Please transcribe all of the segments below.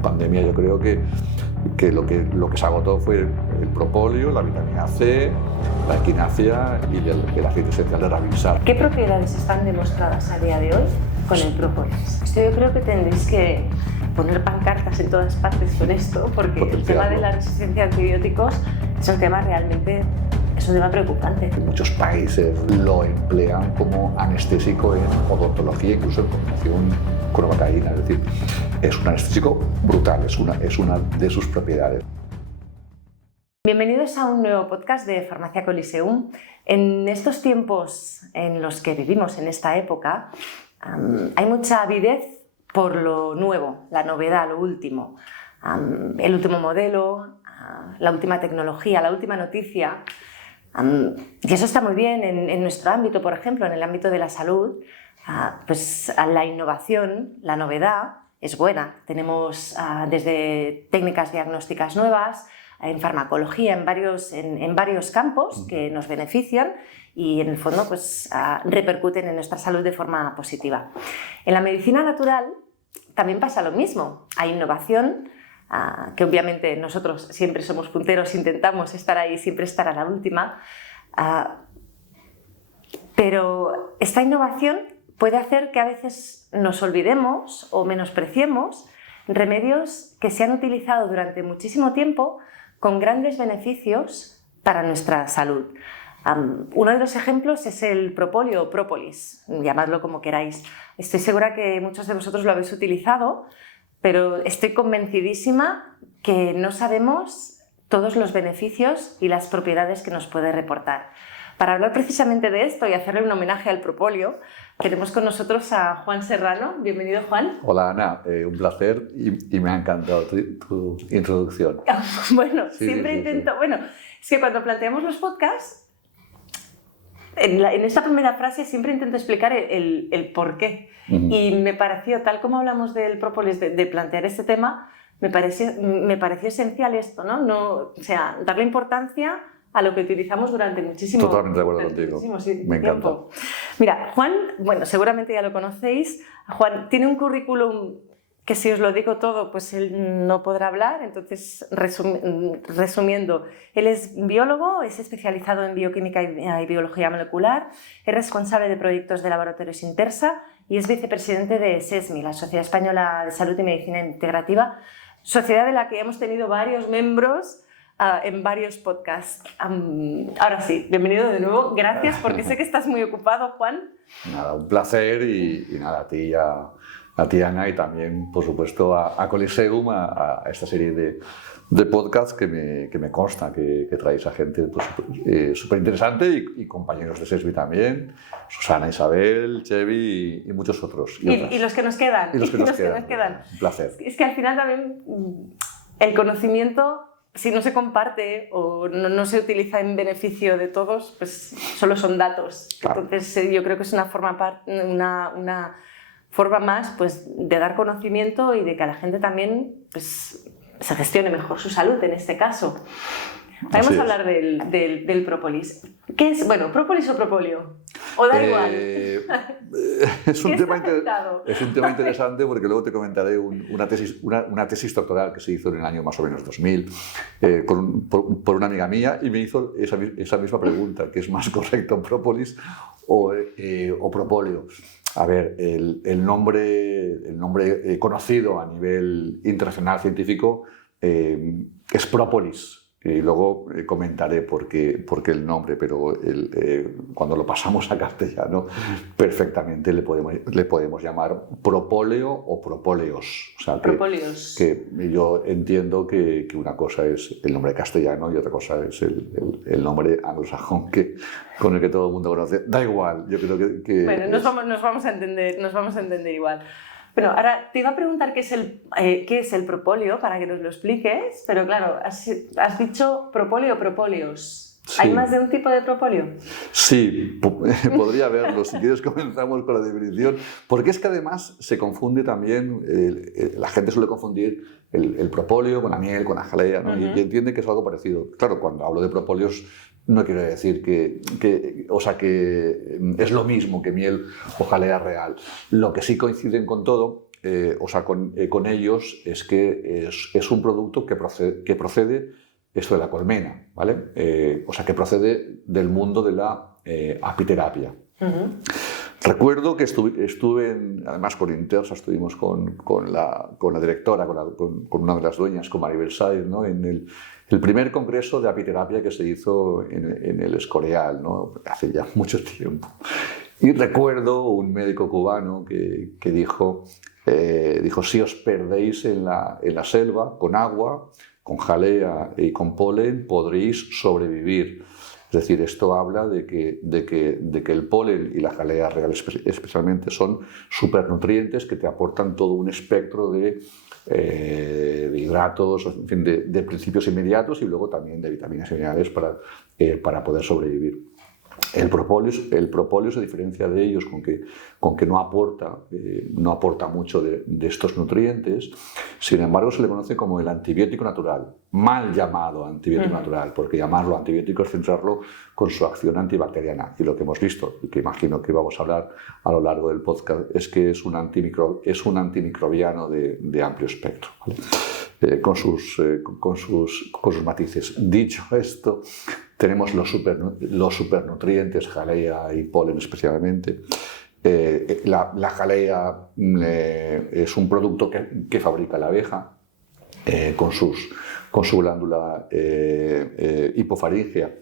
en pandemia yo creo que lo que se agotó fue el propóleo, la vitamina C, la equinacia y el aceite esencial de rabinsar. ¿Qué propiedades están demostradas a día de hoy con el propólis? Yo creo que tendréis que poner pancartas en todas partes con esto, porque el tema de la resistencia a antibióticos es un tema realmente preocupante. En muchos países lo emplean como anestésico en odontología, incluso en combinación con novocaína. Es decir, es un anestésico brutal, es una de sus propiedades. Bienvenidos a un nuevo podcast de Farmacia Coliseum. En estos tiempos en los que vivimos, en esta época, hay mucha avidez por lo nuevo, la novedad, lo último, el último modelo, la última tecnología, la última noticia. Y eso está muy bien en nuestro ámbito, por ejemplo, en el ámbito de la salud. Pues la innovación, la novedad es buena. Tenemos desde técnicas diagnósticas nuevas, en farmacología, en varios campos que nos benefician y en el fondo pues, repercuten en nuestra salud de forma positiva. En la medicina natural también pasa lo mismo. Hay innovación, que obviamente nosotros siempre somos punteros, intentamos estar ahí, siempre estar a la última, pero esta innovación puede hacer que a veces nos olvidemos o menospreciemos remedios que se han utilizado durante muchísimo tiempo con grandes beneficios para nuestra salud. Uno de los ejemplos es el propóleo o própolis, llamadlo como queráis. Estoy segura que muchos de vosotros lo habéis utilizado, pero estoy convencidísima que no sabemos todos los beneficios y las propiedades que nos puede reportar. Para hablar precisamente de esto y hacerle un homenaje al propóleo, tenemos con nosotros a Juan Serrano. Bienvenido, Juan. Hola, Ana. Un placer y me ha encantado tu introducción. Bueno, sí, siempre intento... Bueno, es que cuando planteamos los podcasts, en esta primera frase siempre intento explicar el por qué. Y me pareció, tal como hablamos del propólis, de plantear este tema, me pareció esencial esto, ¿no? O sea, darle importancia a lo que utilizamos durante muchísimo tiempo. Totalmente de acuerdo contigo. Me encanta. Mira, Juan, bueno, seguramente ya lo conocéis. Juan tiene un currículum que, si os lo digo todo, pues él no podrá hablar. Entonces, resumiendo, él es biólogo, es especializado en bioquímica y biología molecular, es responsable de proyectos de laboratorios Intersa y es vicepresidente de SESMI, la Sociedad Española de Salud y Medicina Integrativa, sociedad de la que hemos tenido varios miembros en varios podcasts. Ahora sí, bienvenido de nuevo. Gracias, porque sé que estás muy ocupado, Juan. Nada, un placer y nada, a ti, Ana, y también, por supuesto, a Coliseum, a esta serie de podcasts que me consta que traéis a gente pues, súper interesante y compañeros de SESMI también, Susana, Isabel, Chevy y muchos otros. Y los que nos quedan. Y los que nos quedan. Un placer. Es que al final también el conocimiento, si no se comparte o no se utiliza en beneficio de todos, pues solo son datos. Claro. Entonces yo creo que es una forma más pues, de dar conocimiento y de que a la gente también pues, se gestione mejor su salud en este caso. Vamos a hablar del própolis. ¿Qué es? Bueno, ¿própolis o propóleo? ¿O da igual? Es un tema interesante porque luego te comentaré una tesis doctoral que se hizo en el año más o menos 2000 por una amiga mía y me hizo esa misma pregunta, ¿qué es más correcto, própolis o propóleo? A ver, el nombre conocido a nivel internacional científico es própolis. Y luego comentaré por qué el nombre, pero cuando lo pasamos a castellano, perfectamente le podemos llamar propóleo o propóleos. O sea, que yo entiendo que una cosa es el nombre castellano y otra cosa es el nombre anglosajón con el que todo el mundo conoce. Da igual, yo creo que bueno, nos vamos a entender igual. Bueno, ahora te iba a preguntar qué es el propóleo para que nos lo expliques, pero claro, has dicho propóleo o propóleos. Sí. ¿Hay más de un tipo de propóleo? Sí, podría haberlo. Si quieres comenzamos con la definición, porque es que además se confunde también, la gente suele confundir el propóleo con la miel, con la jalea, ¿no? Y entiende que es algo parecido. Claro, cuando hablo de propóleos no quiero decir que es lo mismo que miel o jalea real. Lo que sí coinciden con todo o sea, con ellos es que es un producto que procede esto de la colmena, ¿vale? O sea, que procede del mundo de la apiterapia. Recuerdo que estuve además con Intersa, estuvimos con la directora, con una de las dueñas, con Maribel Sáez, ¿no? En el primer congreso de apiterapia que se hizo en el Escorial, ¿no? Hace ya mucho tiempo. Y recuerdo un médico cubano que dijo, si os perdéis en la selva, con agua, con jalea y con polen, podréis sobrevivir. Es decir, esto habla de que el polen y la jalea real especialmente son supernutrientes que te aportan todo un espectro de hidratos, en fin, de principios inmediatos y luego también de vitaminas y minerales para poder sobrevivir. El propóleo se diferencia de ellos con que no aporta mucho de estos nutrientes. Sin embargo, se le conoce como el antibiótico natural, mal llamado antibiótico natural, porque llamarlo antibiótico es centrarlo con su acción antibacteriana. Y lo que hemos visto, y que imagino que vamos a hablar a lo largo del podcast, es que es un antimicrobiano de amplio espectro, ¿vale? Con sus matices. Dicho esto, tenemos los supernutrientes, jalea y polen especialmente. La jalea es un producto que fabrica la abeja con su glándula hipofaríngea.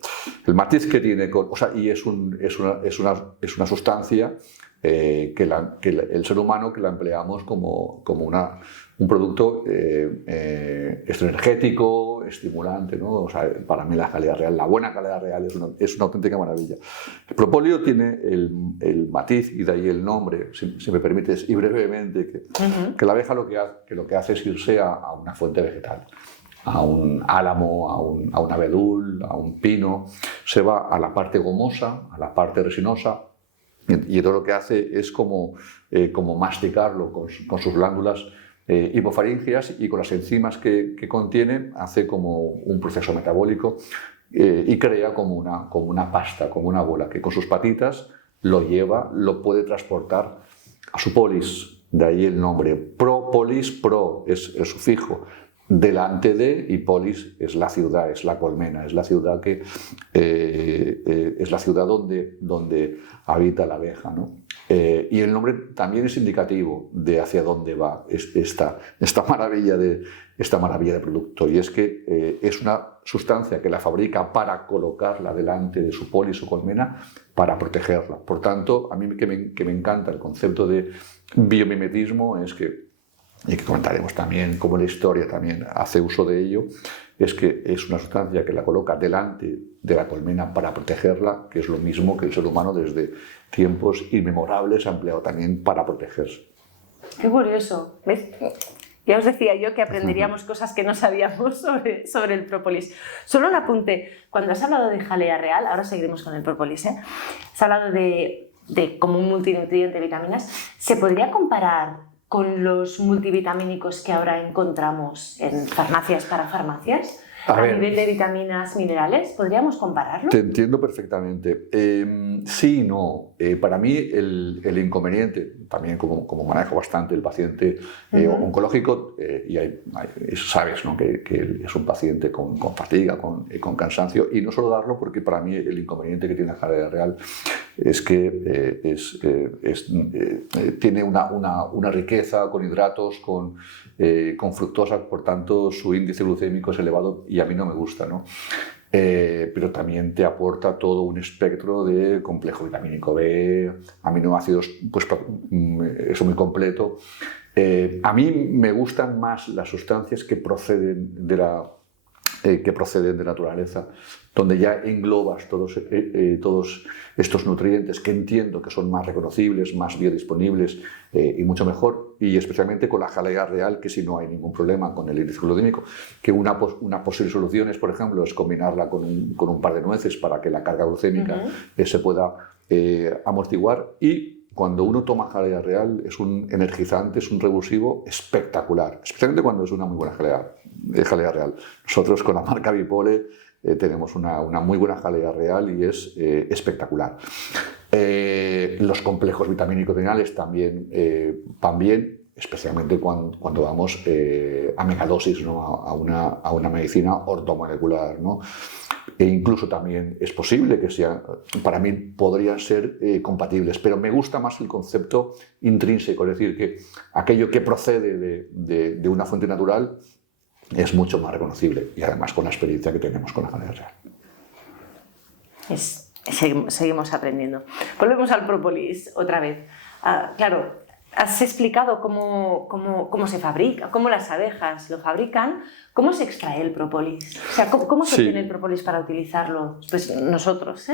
El matiz que tiene, y es una sustancia que el ser humano que la empleamos como un producto energético, estimulante, ¿no? O sea, para mí la jalea real, la buena jalea real es una auténtica maravilla. El propóleo tiene el matiz, y de ahí el nombre, si me permites, y brevemente, que la abeja lo que hace es irse a una fuente vegetal, a un álamo, a un abedul, a un pino, se va a la parte gomosa, a la parte resinosa, y todo lo que hace es como masticarlo con sus glándulas hipofaríngeas, y con las enzimas que contiene hace como un proceso metabólico y crea como una pasta, como una bola, que con sus patitas lo puede transportar a su polis. De ahí el nombre propolis, pro es el sufijo, delante de, y polis es la ciudad, es la colmena, es la ciudad donde habita la abeja, ¿no? Y el nombre también es indicativo de hacia dónde va esta maravilla de producto, y es que es una sustancia que la fabrica para colocarla delante de su polis o colmena para protegerla. Por tanto, a mí que me encanta el concepto de biomimetismo es que, y que comentaremos también cómo la historia también hace uso de ello, es que es una sustancia que la coloca delante de la colmena para protegerla, que es lo mismo que el ser humano desde tiempos inmemorables ha empleado también para protegerse. Qué curioso. ¿Ves? Ya os decía yo que aprenderíamos cosas que no sabíamos sobre el própolis. Solo un apunte. Cuando has hablado de jalea real, ahora seguiremos con el própolis, has hablado de como un multinutriente de vitaminas. ¿Se podría comparar con los multivitamínicos que ahora encontramos en farmacias para farmacias? A nivel de vitaminas, minerales, ¿podríamos compararlo? Te entiendo perfectamente. Sí y no. Para mí el inconveniente, también como manejo bastante el paciente oncológico, y sabes, ¿no? que es un paciente con fatiga, con cansancio, y no solo darlo, porque para mí el inconveniente que tiene la jalea real es que tiene una riqueza con hidratos, con fructosa, por tanto su índice glucémico es elevado y a mí no me gusta, ¿no? Pero también te aporta todo un espectro de complejo vitamínico B, aminoácidos, pues eso muy completo. A mí me gustan más las sustancias que proceden de naturaleza, donde ya englobas todos estos nutrientes que entiendo que son más reconocibles, más biodisponibles y mucho mejor, y especialmente con la jalea real, que si no hay ningún problema con el índice glucémico, que una posible solución es, por ejemplo, es combinarla con un par de nueces para que la carga glucémica se pueda amortiguar. Y cuando uno toma jalea real es un energizante, es un revulsivo espectacular, especialmente cuando es una muy buena jalea real. Nosotros con la marca Bipole tenemos una muy buena jalea real y es espectacular. Los complejos vitamínicos minerales también van bien. especialmente cuando vamos a megadosis, ¿no? a una medicina ortomolecular, ¿no? E incluso también es posible que sean, para mí podrían ser compatibles, pero me gusta más el concepto intrínseco, es decir, que aquello que procede de una fuente natural es mucho más reconocible, y además con la experiencia que tenemos con la ganadería real. Seguimos aprendiendo. Volvemos al própolis otra vez. Claro, has explicado cómo se fabrica, cómo las abejas lo fabrican, cómo se extrae el própolis. O sea, ¿cómo se obtiene el própolis para utilizarlo pues nosotros,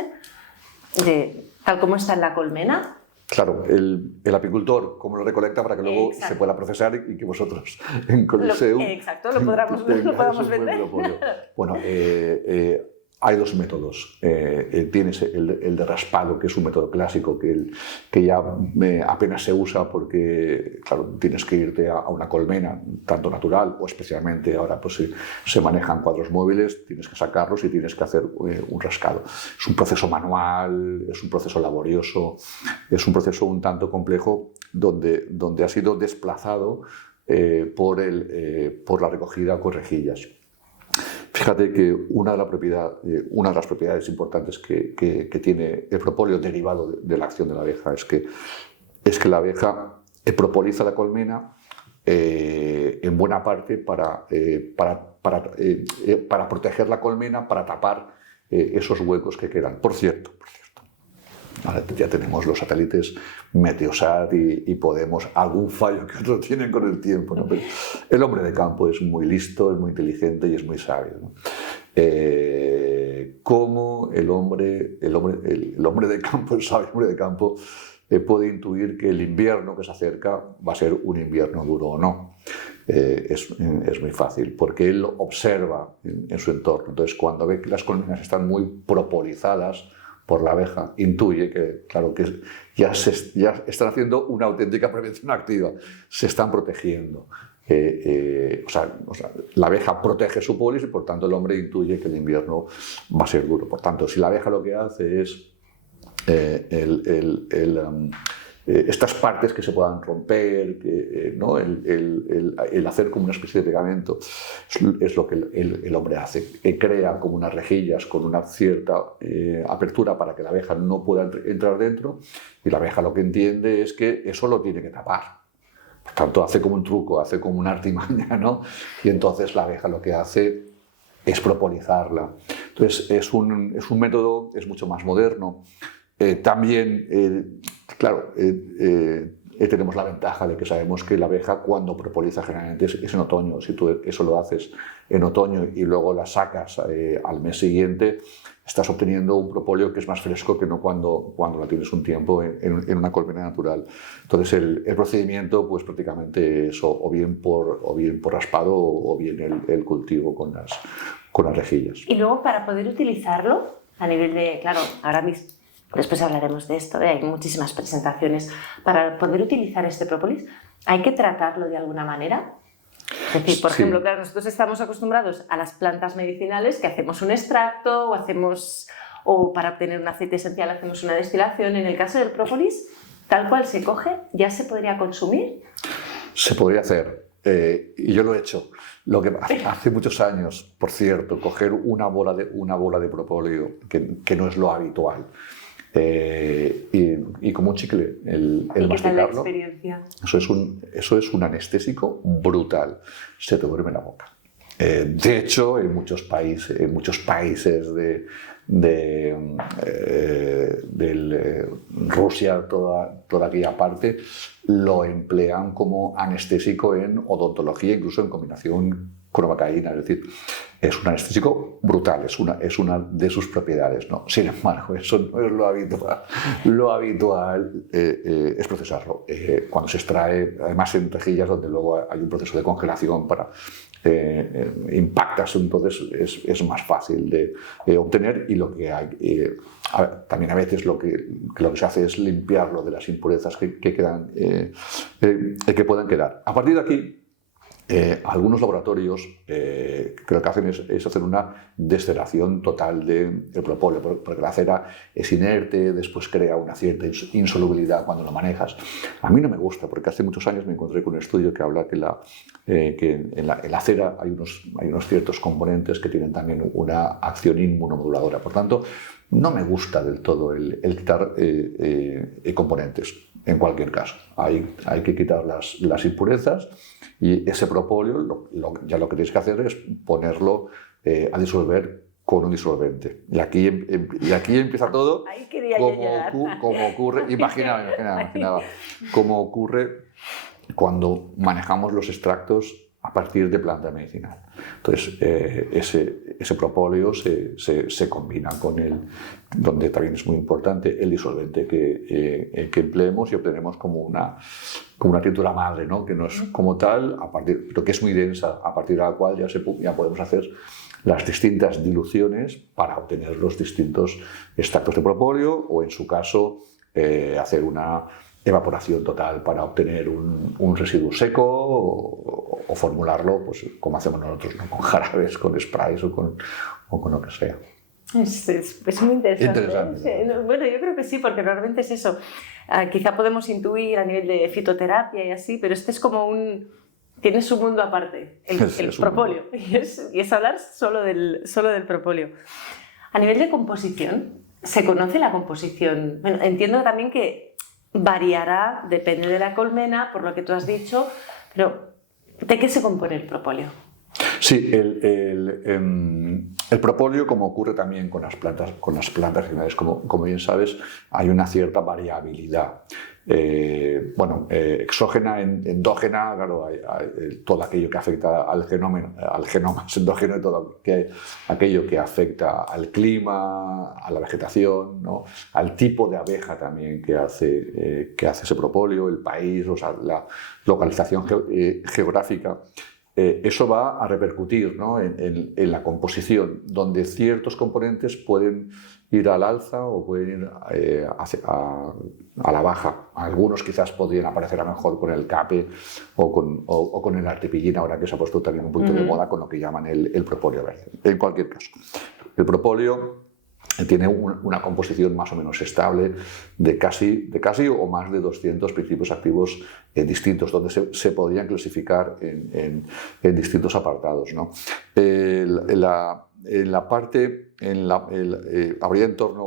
tal como está en la colmena? Claro, el apicultor, ¿cómo lo recolecta para que luego se pueda procesar y que vosotros en Coliseum... Exacto, lo podamos vender. Bueno, hay dos métodos. Tienes el de raspado, que es un método clásico que ya apenas se usa porque, claro, tienes que irte a una colmena, tanto natural o especialmente ahora pues se manejan cuadros móviles, tienes que sacarlos y tienes que hacer un rascado. Es un proceso manual, es un proceso laborioso, es un proceso un tanto complejo donde ha sido desplazado por la recogida con rejillas. Fíjate que una de las propiedades importantes que tiene el propóleo derivado de la acción de la abeja es que la abeja propoliza la colmena en buena parte para proteger la colmena, para tapar esos huecos que quedan. Por cierto, ahora ya tenemos los satélites Meteosat y Podemos, algún fallo que otros tienen con el tiempo, ¿no? Pero el hombre de campo es muy listo, es muy inteligente y es muy sabio, ¿no? Cómo el hombre de campo, el sabio hombre de campo, puede intuir que el invierno que se acerca va a ser un invierno duro o no. Es muy fácil, porque él observa en su entorno. Entonces, cuando ve que las colmenas están muy propolizadas por la abeja, intuye que, claro, que ya están haciendo una auténtica prevención activa, se están protegiendo. La abeja protege su polis y por tanto el hombre intuye que el invierno va a ser duro. Por tanto, si la abeja lo que hace es estas partes que se puedan romper, ¿no? el hacer como una especie de pegamento, es lo que el hombre hace. Crea como unas rejillas con una cierta apertura para que la abeja no pueda entrar dentro, y la abeja lo que entiende es que eso lo tiene que tapar. Por tanto, hace como un truco, hace como una artimaña, ¿no? Y entonces la abeja lo que hace es propolizarla. Entonces, es un método, es mucho más moderno. También, claro, tenemos la ventaja de que sabemos que la abeja cuando propoliza generalmente es en otoño. Si tú eso lo haces en otoño y luego la sacas al mes siguiente, estás obteniendo un propóleo que es más fresco que no cuando la tienes un tiempo en una colmena natural. Entonces el procedimiento pues prácticamente es o bien por raspado o bien el cultivo con las rejillas. Y luego para poder utilizarlo a nivel de, claro, ahora mismo, después hablaremos de esto, hay muchísimas presentaciones. Para poder utilizar este própolis, ¿hay que tratarlo de alguna manera? Es decir, por ejemplo, claro, nosotros estamos acostumbrados a las plantas medicinales que hacemos un extracto o para obtener un aceite esencial hacemos una destilación. En el caso del própolis, tal cual se coge, ¿ya se podría consumir? Se podría hacer. Y yo lo he hecho. Lo que hace muchos años, por cierto, coger una bola de propóleo, que no es lo habitual, y como un chicle el masticarlo. ¿Qué tal la experiencia? Eso es un anestésico brutal. Se te duerme la boca. De hecho, en muchos países de Rusia, toda aquella parte, lo emplean como anestésico en odontología, incluso en combinación con novocaína. Es decir, es un anestésico brutal, es una de sus propiedades, ¿no? Sin embargo, eso no es lo habitual. Lo habitual es procesarlo. Cuando se extrae, además en rejillas donde luego hay un proceso de congelación para impactas, entonces es más fácil de obtener, y lo que hay también a veces lo que se hace es limpiarlo de las impurezas que puedan quedar. A partir de aquí algunos laboratorios lo que hacen es hacer una desceración total del propóleo, porque la cera es inerte, después crea una cierta insolubilidad cuando lo manejas. A mí no me gusta, porque hace muchos años me encontré con un estudio que habla que en la cera hay unos ciertos componentes que tienen también una acción inmunomoduladora. Por tanto, no me gusta del todo el quitar componentes. En cualquier caso, hay que quitar las impurezas y ese propóleo ya lo que tienes que hacer es ponerlo a disolver con un disolvente. Y aquí empieza todo. Ahí quería llegar. Como ocurre, imaginaba, como ocurre cuando manejamos los extractos a partir de planta medicinal. Entonces, ese propóleo se combina con donde también es muy importante el disolvente que empleemos y obtenemos como una tintura madre, ¿no? Que no es como tal, pero que es muy densa, a partir de la cual ya podemos hacer las distintas diluciones para obtener los distintos extractos de propóleo o, en su caso, hacer una evaporación total para obtener un residuo seco o formularlo pues, como hacemos nosotros, ¿no? Con jarabes, con sprays o con lo que sea. Es muy interesante. Sí, bueno, yo creo que sí, porque realmente es eso. Quizá podemos intuir a nivel de fitoterapia y así, pero este es como tiene su mundo aparte, el propóleo, y es hablar solo del propóleo. A nivel de composición, ¿se conoce la composición? Bueno, entiendo también que variará, depende de la colmena, por lo que tú has dicho, pero ¿de qué se compone el propóleo? Sí, el propóleo, como ocurre también con las plantas regionales, como bien sabes, hay una cierta variabilidad. Exógena, endógena, claro, hay todo aquello que afecta al genoma endógeno, todo aquello que afecta al clima, a la vegetación, ¿no? Al tipo de abeja también que hace ese propóleo, el país, o sea, la localización geográfica. Eso va a repercutir, ¿no? en la composición, donde ciertos componentes pueden ir al alza o pueden ir a la baja. Algunos quizás podrían aparecer a lo mejor con el cape o con el artipillín, ahora que se ha puesto también un poquito de moda con lo que llaman el propóleo verde. En cualquier caso, el propóleo tiene una composición más o menos estable de casi o más de 200 principios activos distintos, donde se podrían clasificar en distintos apartados, ¿no? Habría en torno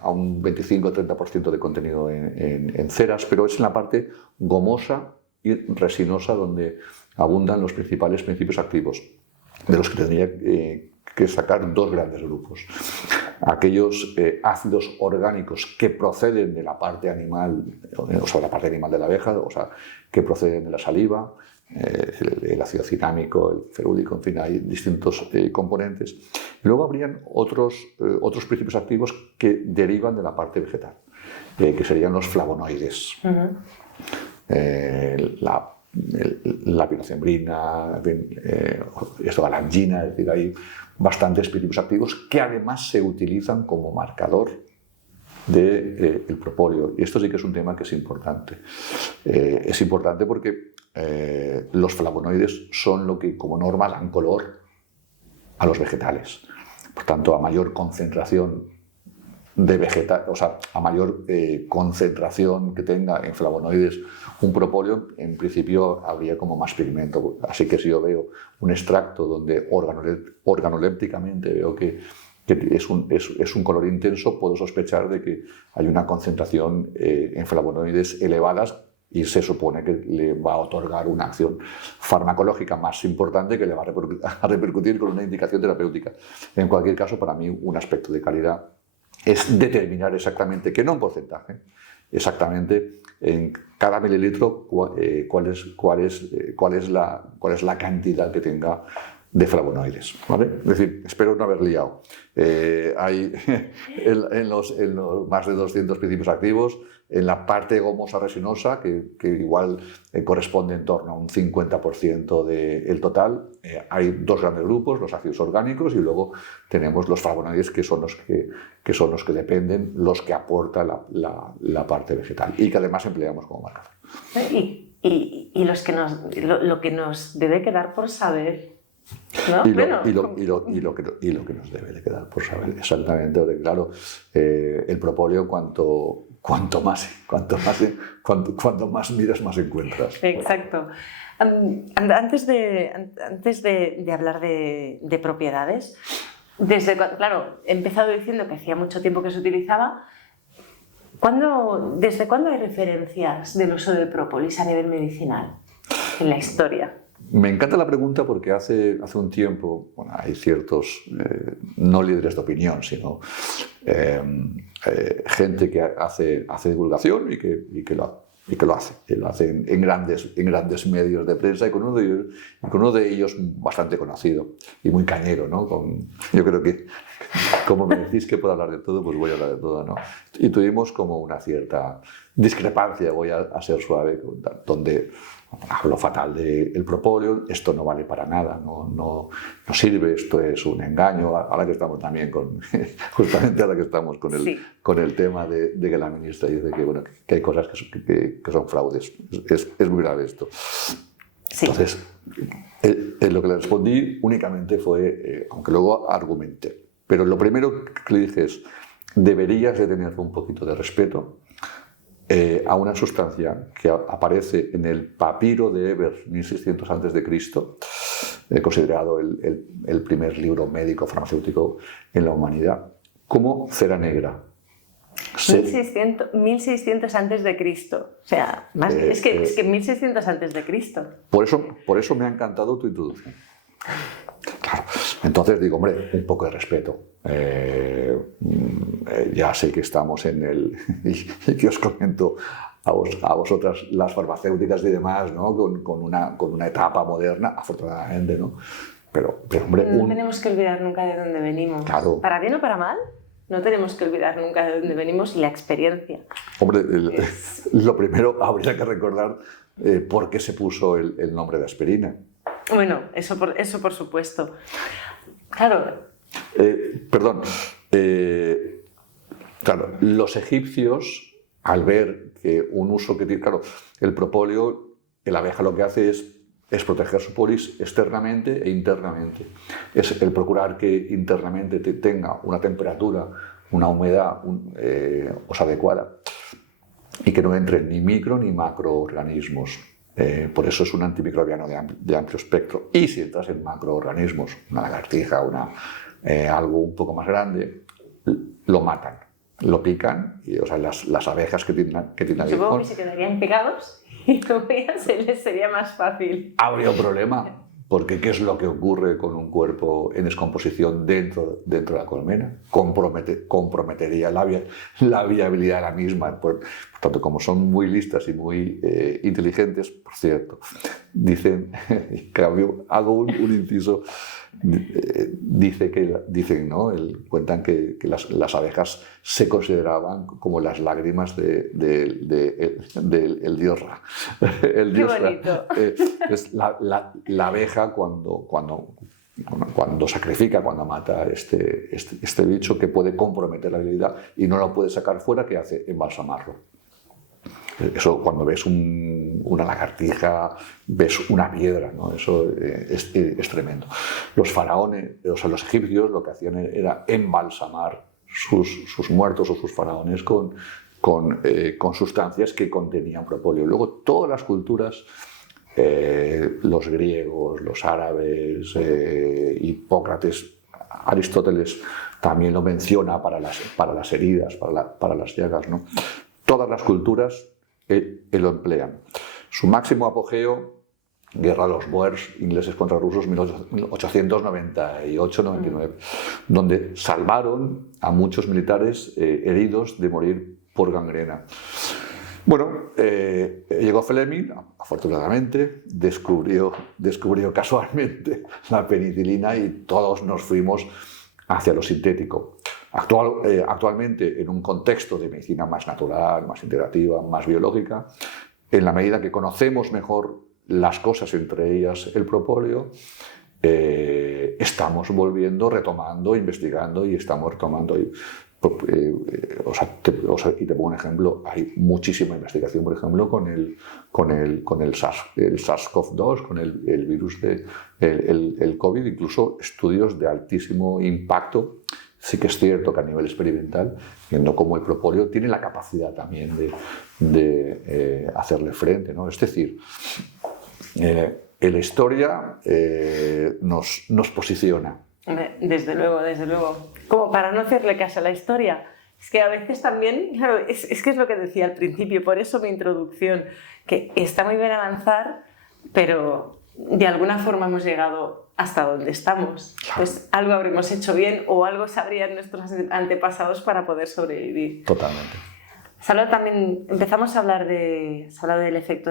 a un 25-30% de contenido en ceras, pero es en la parte gomosa y resinosa donde abundan los principales principios activos, de los que tendría que sacar dos grandes grupos. Aquellos ácidos orgánicos que proceden de la parte animal, o sea, la parte animal de la abeja, o sea, que proceden de la saliva, el ácido cinámico, el ferúlico, en fin, hay distintos componentes. Luego habrían otros principios activos que derivan de la parte vegetal, que serían los flavonoides. La pinocembrina, galangina, es decir, hay bastantes principios activos que además se utilizan como marcador del propóleo. Y esto sí que es un tema que es importante. Es importante porque los flavonoides son lo que como norma dan color a los vegetales. Por tanto, a mayor concentración a mayor concentración que tenga en flavonoides un propóleo, en principio habría como más pigmento. Así que si yo veo un extracto donde organolépticamente veo que es un color intenso, puedo sospechar de que hay una concentración en flavonoides elevadas y se supone que le va a otorgar una acción farmacológica más importante que le va a repercutir con una indicación terapéutica. En cualquier caso, para mí un aspecto de calidad es determinar exactamente, que no un porcentaje, exactamente en cada mililitro cuál es la cantidad que tenga de flavonoides, ¿vale? Es decir, espero no haber liado. Hay en los más de 200 principios activos, en la parte gomosa resinosa, que igual corresponde en torno a un 50% del total, hay dos grandes grupos, los ácidos orgánicos, y luego tenemos los flavonoides, que son los que dependen, los que aporta la parte vegetal, y que además empleamos como marcador. ¿Y y lo que nos debe quedar por saber. ¿No? Y lo que nos debe de quedar por saber, exactamente, porque claro, el propóleo cuanto más miras, más encuentras. Exacto. Antes de hablar de propiedades, claro, he empezado diciendo que hacía mucho tiempo que se utilizaba. ¿Desde cuándo hay referencias del uso del própolis a nivel medicinal en la historia? Me encanta la pregunta porque hace un tiempo, bueno, hay ciertos, no líderes de opinión, sino gente que hace divulgación y que lo hace. Y lo hace en grandes medios de prensa y con uno de ellos bastante conocido y muy cañero, ¿no? Yo creo que, como me decís que puedo hablar de todo, pues voy a hablar de todo, ¿no? Y tuvimos como una cierta discrepancia, voy a ser suave, donde hablo fatal del propóleo, esto no vale para nada, no sirve, esto es un engaño. Ahora que estamos también justamente ahora que estamos con el tema de que la ministra dice que hay cosas que son fraudes. Es muy grave esto. Sí. Entonces, lo que le respondí únicamente fue, aunque luego argumenté, pero lo primero que le dije es, deberías de tener un poquito de respeto a una sustancia que aparece en el papiro de Ebers, 1600 a.C., considerado el primer libro médico farmacéutico en la humanidad, como cera negra. 1600 antes de Cristo. O sea, es que 1600 antes de Cristo. Por eso me ha encantado tu introducción. Claro. Entonces digo, hombre, un poco de respeto. Ya sé que estamos en y que os comento a vosotras las farmacéuticas y demás, ¿no? con una etapa moderna, afortunadamente, ¿no? Pero hombre, no tenemos que olvidar nunca de dónde venimos. Claro. Para bien o para mal, no tenemos que olvidar nunca de dónde venimos y la experiencia. Hombre, lo primero habría que recordar por qué se puso el nombre de aspirina. Bueno, eso por supuesto. Claro. Perdón. Claro, los egipcios, al ver que un uso que tiene... Claro, el propóleo, la abeja lo que hace es proteger su polis externamente e internamente. Es el procurar que internamente tenga una temperatura, una humedad adecuada y que no entren ni micro ni macroorganismos. Por eso es un antimicrobiano de amplio espectro. Y si entras en macroorganismos, una lagartija, algo un poco más grande, lo matan, lo pican. Y, las abejas que tienen supongo que se quedarían pegados y les sería más fácil. Habría un problema, porque ¿qué es lo que ocurre con un cuerpo en descomposición dentro de la colmena? Comprometería la viabilidad de la misma. Por tanto, como son muy listas y muy inteligentes, por cierto, dicen, hago un inciso, dicen, ¿no? Cuentan que las abejas se consideraban como las lágrimas del dios Ra. El dios Qué bonito. Ra. La abeja cuando sacrifica, cuando mata este bicho que puede comprometer la viabilidad y no lo puede sacar fuera, ¿qué hace? Embalsamarlo. Eso, cuando ves una lagartija, ves una piedra, ¿no? Eso es tremendo. Los faraones, los egipcios, lo que hacían era embalsamar sus muertos o sus faraones con sustancias que contenían propóleo. Luego, todas las culturas, los griegos, los árabes, Hipócrates, Aristóteles también lo menciona para las heridas, para las llagas, ¿no? Todas las culturas lo emplean. Su máximo apogeo, Guerra de los Boers, ingleses contra rusos, 1898-99, donde salvaron a muchos militares heridos de morir por gangrena. Bueno, llegó Fleming, afortunadamente, descubrió casualmente la penicilina y todos nos fuimos hacia lo sintético. Actualmente, en un contexto de medicina más natural, más integrativa, más biológica, en la medida que conocemos mejor las cosas, entre ellas el propóleo, estamos retomando, investigando y estamos retomando y te pongo un ejemplo, hay muchísima investigación, por ejemplo, con el SARS-CoV-2, con el virus el COVID, incluso estudios de altísimo impacto. Sí que es cierto que a nivel experimental, viendo cómo el propóleo tiene la capacidad también de hacerle frente, ¿no? Es decir, en la historia nos posiciona. Desde luego, desde luego. Como para no hacerle caso a la historia. Es que a veces también, claro, es que es lo que decía al principio, por eso mi introducción, que está muy bien avanzar, pero de alguna forma hemos llegado hasta donde estamos. Pues algo habremos hecho bien o algo sabrían nuestros antepasados para poder sobrevivir. Totalmente. Salvador, también empezamos a hablar del efecto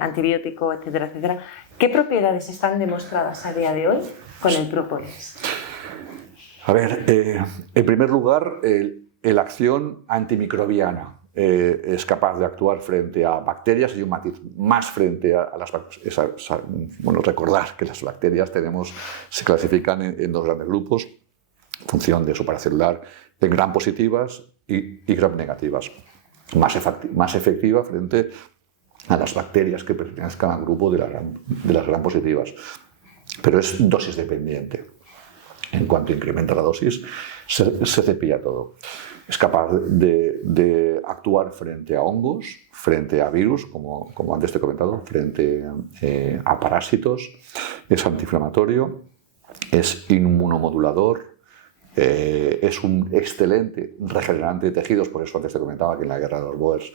antibiótico, etcétera, etcétera. ¿Qué propiedades están demostradas a día de hoy con el própolis? A ver, en primer lugar, la acción antimicrobiana es capaz de actuar frente a bacterias y un matiz más frente a las bacterias. Bueno, recordar que las bacterias se clasifican en dos grandes grupos, en función de su paracelular, en gram positivas y gram negativas. Más efectiva frente a las bacterias que pertenezcan al grupo de las gram positivas. Pero es dosis dependiente. En cuanto incrementa la dosis, se cepilla todo. Es capaz de actuar frente a hongos, frente a virus, como antes te he comentado, frente a parásitos, es antiinflamatorio, es inmunomodulador, es un excelente regenerante de tejidos, por eso antes te comentaba que en la guerra de los Boers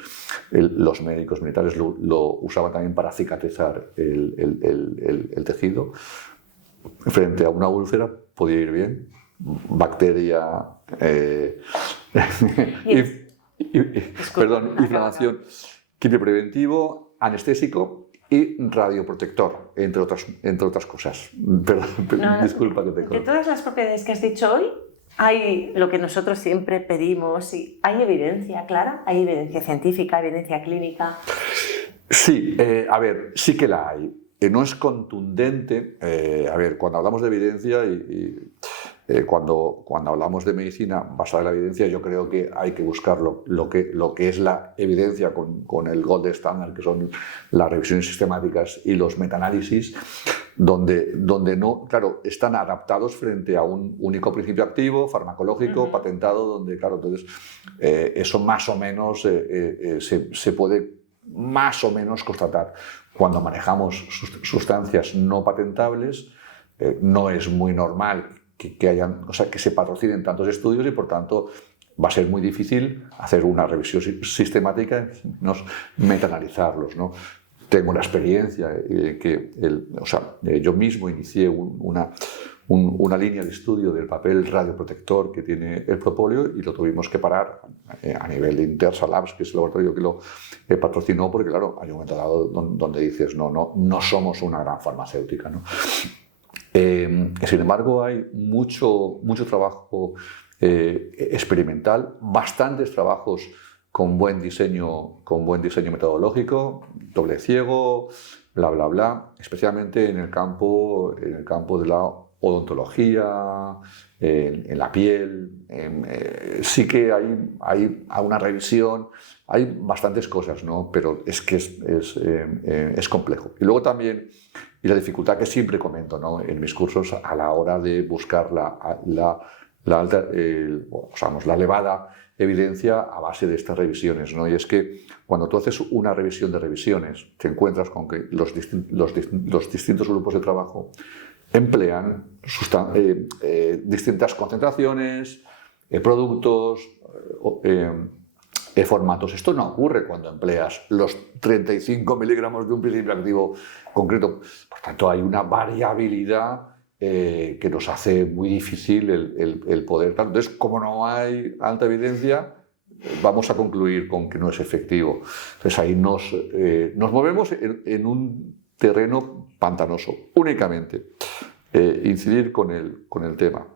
los médicos militares lo usaban también para cicatrizar el tejido. Frente a una úlcera podía ir bien, bacteria, inflamación, quimio preventivo, anestésico y radioprotector, entre otras cosas. Perdón, disculpa que te corte. De todas las propiedades que has dicho hoy, hay lo que nosotros siempre pedimos, y hay evidencia clara, hay evidencia científica, evidencia clínica. Sí, a ver, sí que la hay. No es contundente. A ver, cuando hablamos de evidencia cuando hablamos de medicina basada en la evidencia, yo creo que hay que buscar lo que es la evidencia con el gold standard, que son las revisiones sistemáticas y los metaanálisis, donde no, claro, están adaptados frente a un único principio activo, farmacológico, patentado, donde, claro, entonces eso más o menos se puede más o menos constatar. Cuando manejamos sustancias no patentables, no es muy normal que se patrocinen tantos estudios y, por tanto, va a ser muy difícil hacer una revisión sistemática y metaanalizarlos, ¿no? Tengo la experiencia yo mismo inicié una línea de estudio del papel radioprotector que tiene el propóleo y lo tuvimos que parar a nivel de Intersa Labs, que es el laboratorio que lo patrocinó, porque claro, hay un momento dado donde dices no somos una gran farmacéutica, ¿no? Sin embargo, hay mucho trabajo experimental, bastantes trabajos con buen diseño metodológico, doble ciego, bla bla bla, especialmente en el campo de la odontología, en la piel. Sí que hay una revisión, hay bastantes cosas, ¿no? Pero es que es complejo. Y luego también, y la dificultad que siempre comento, ¿no?, en mis cursos a la hora de buscar la elevada evidencia a base de estas revisiones, ¿no? Y es que cuando tú haces una revisión de revisiones, te encuentras con que los distintos grupos de trabajo emplean distintas concentraciones, productos, formatos. Esto no ocurre cuando empleas los 35 miligramos de un principio activo concreto. Por tanto, hay una variabilidad que nos hace muy difícil el poder. Entonces, como no hay alta evidencia, vamos a concluir con que no es efectivo. Entonces, ahí nos movemos en un terreno pantanoso, únicamente. Incidir con el tema.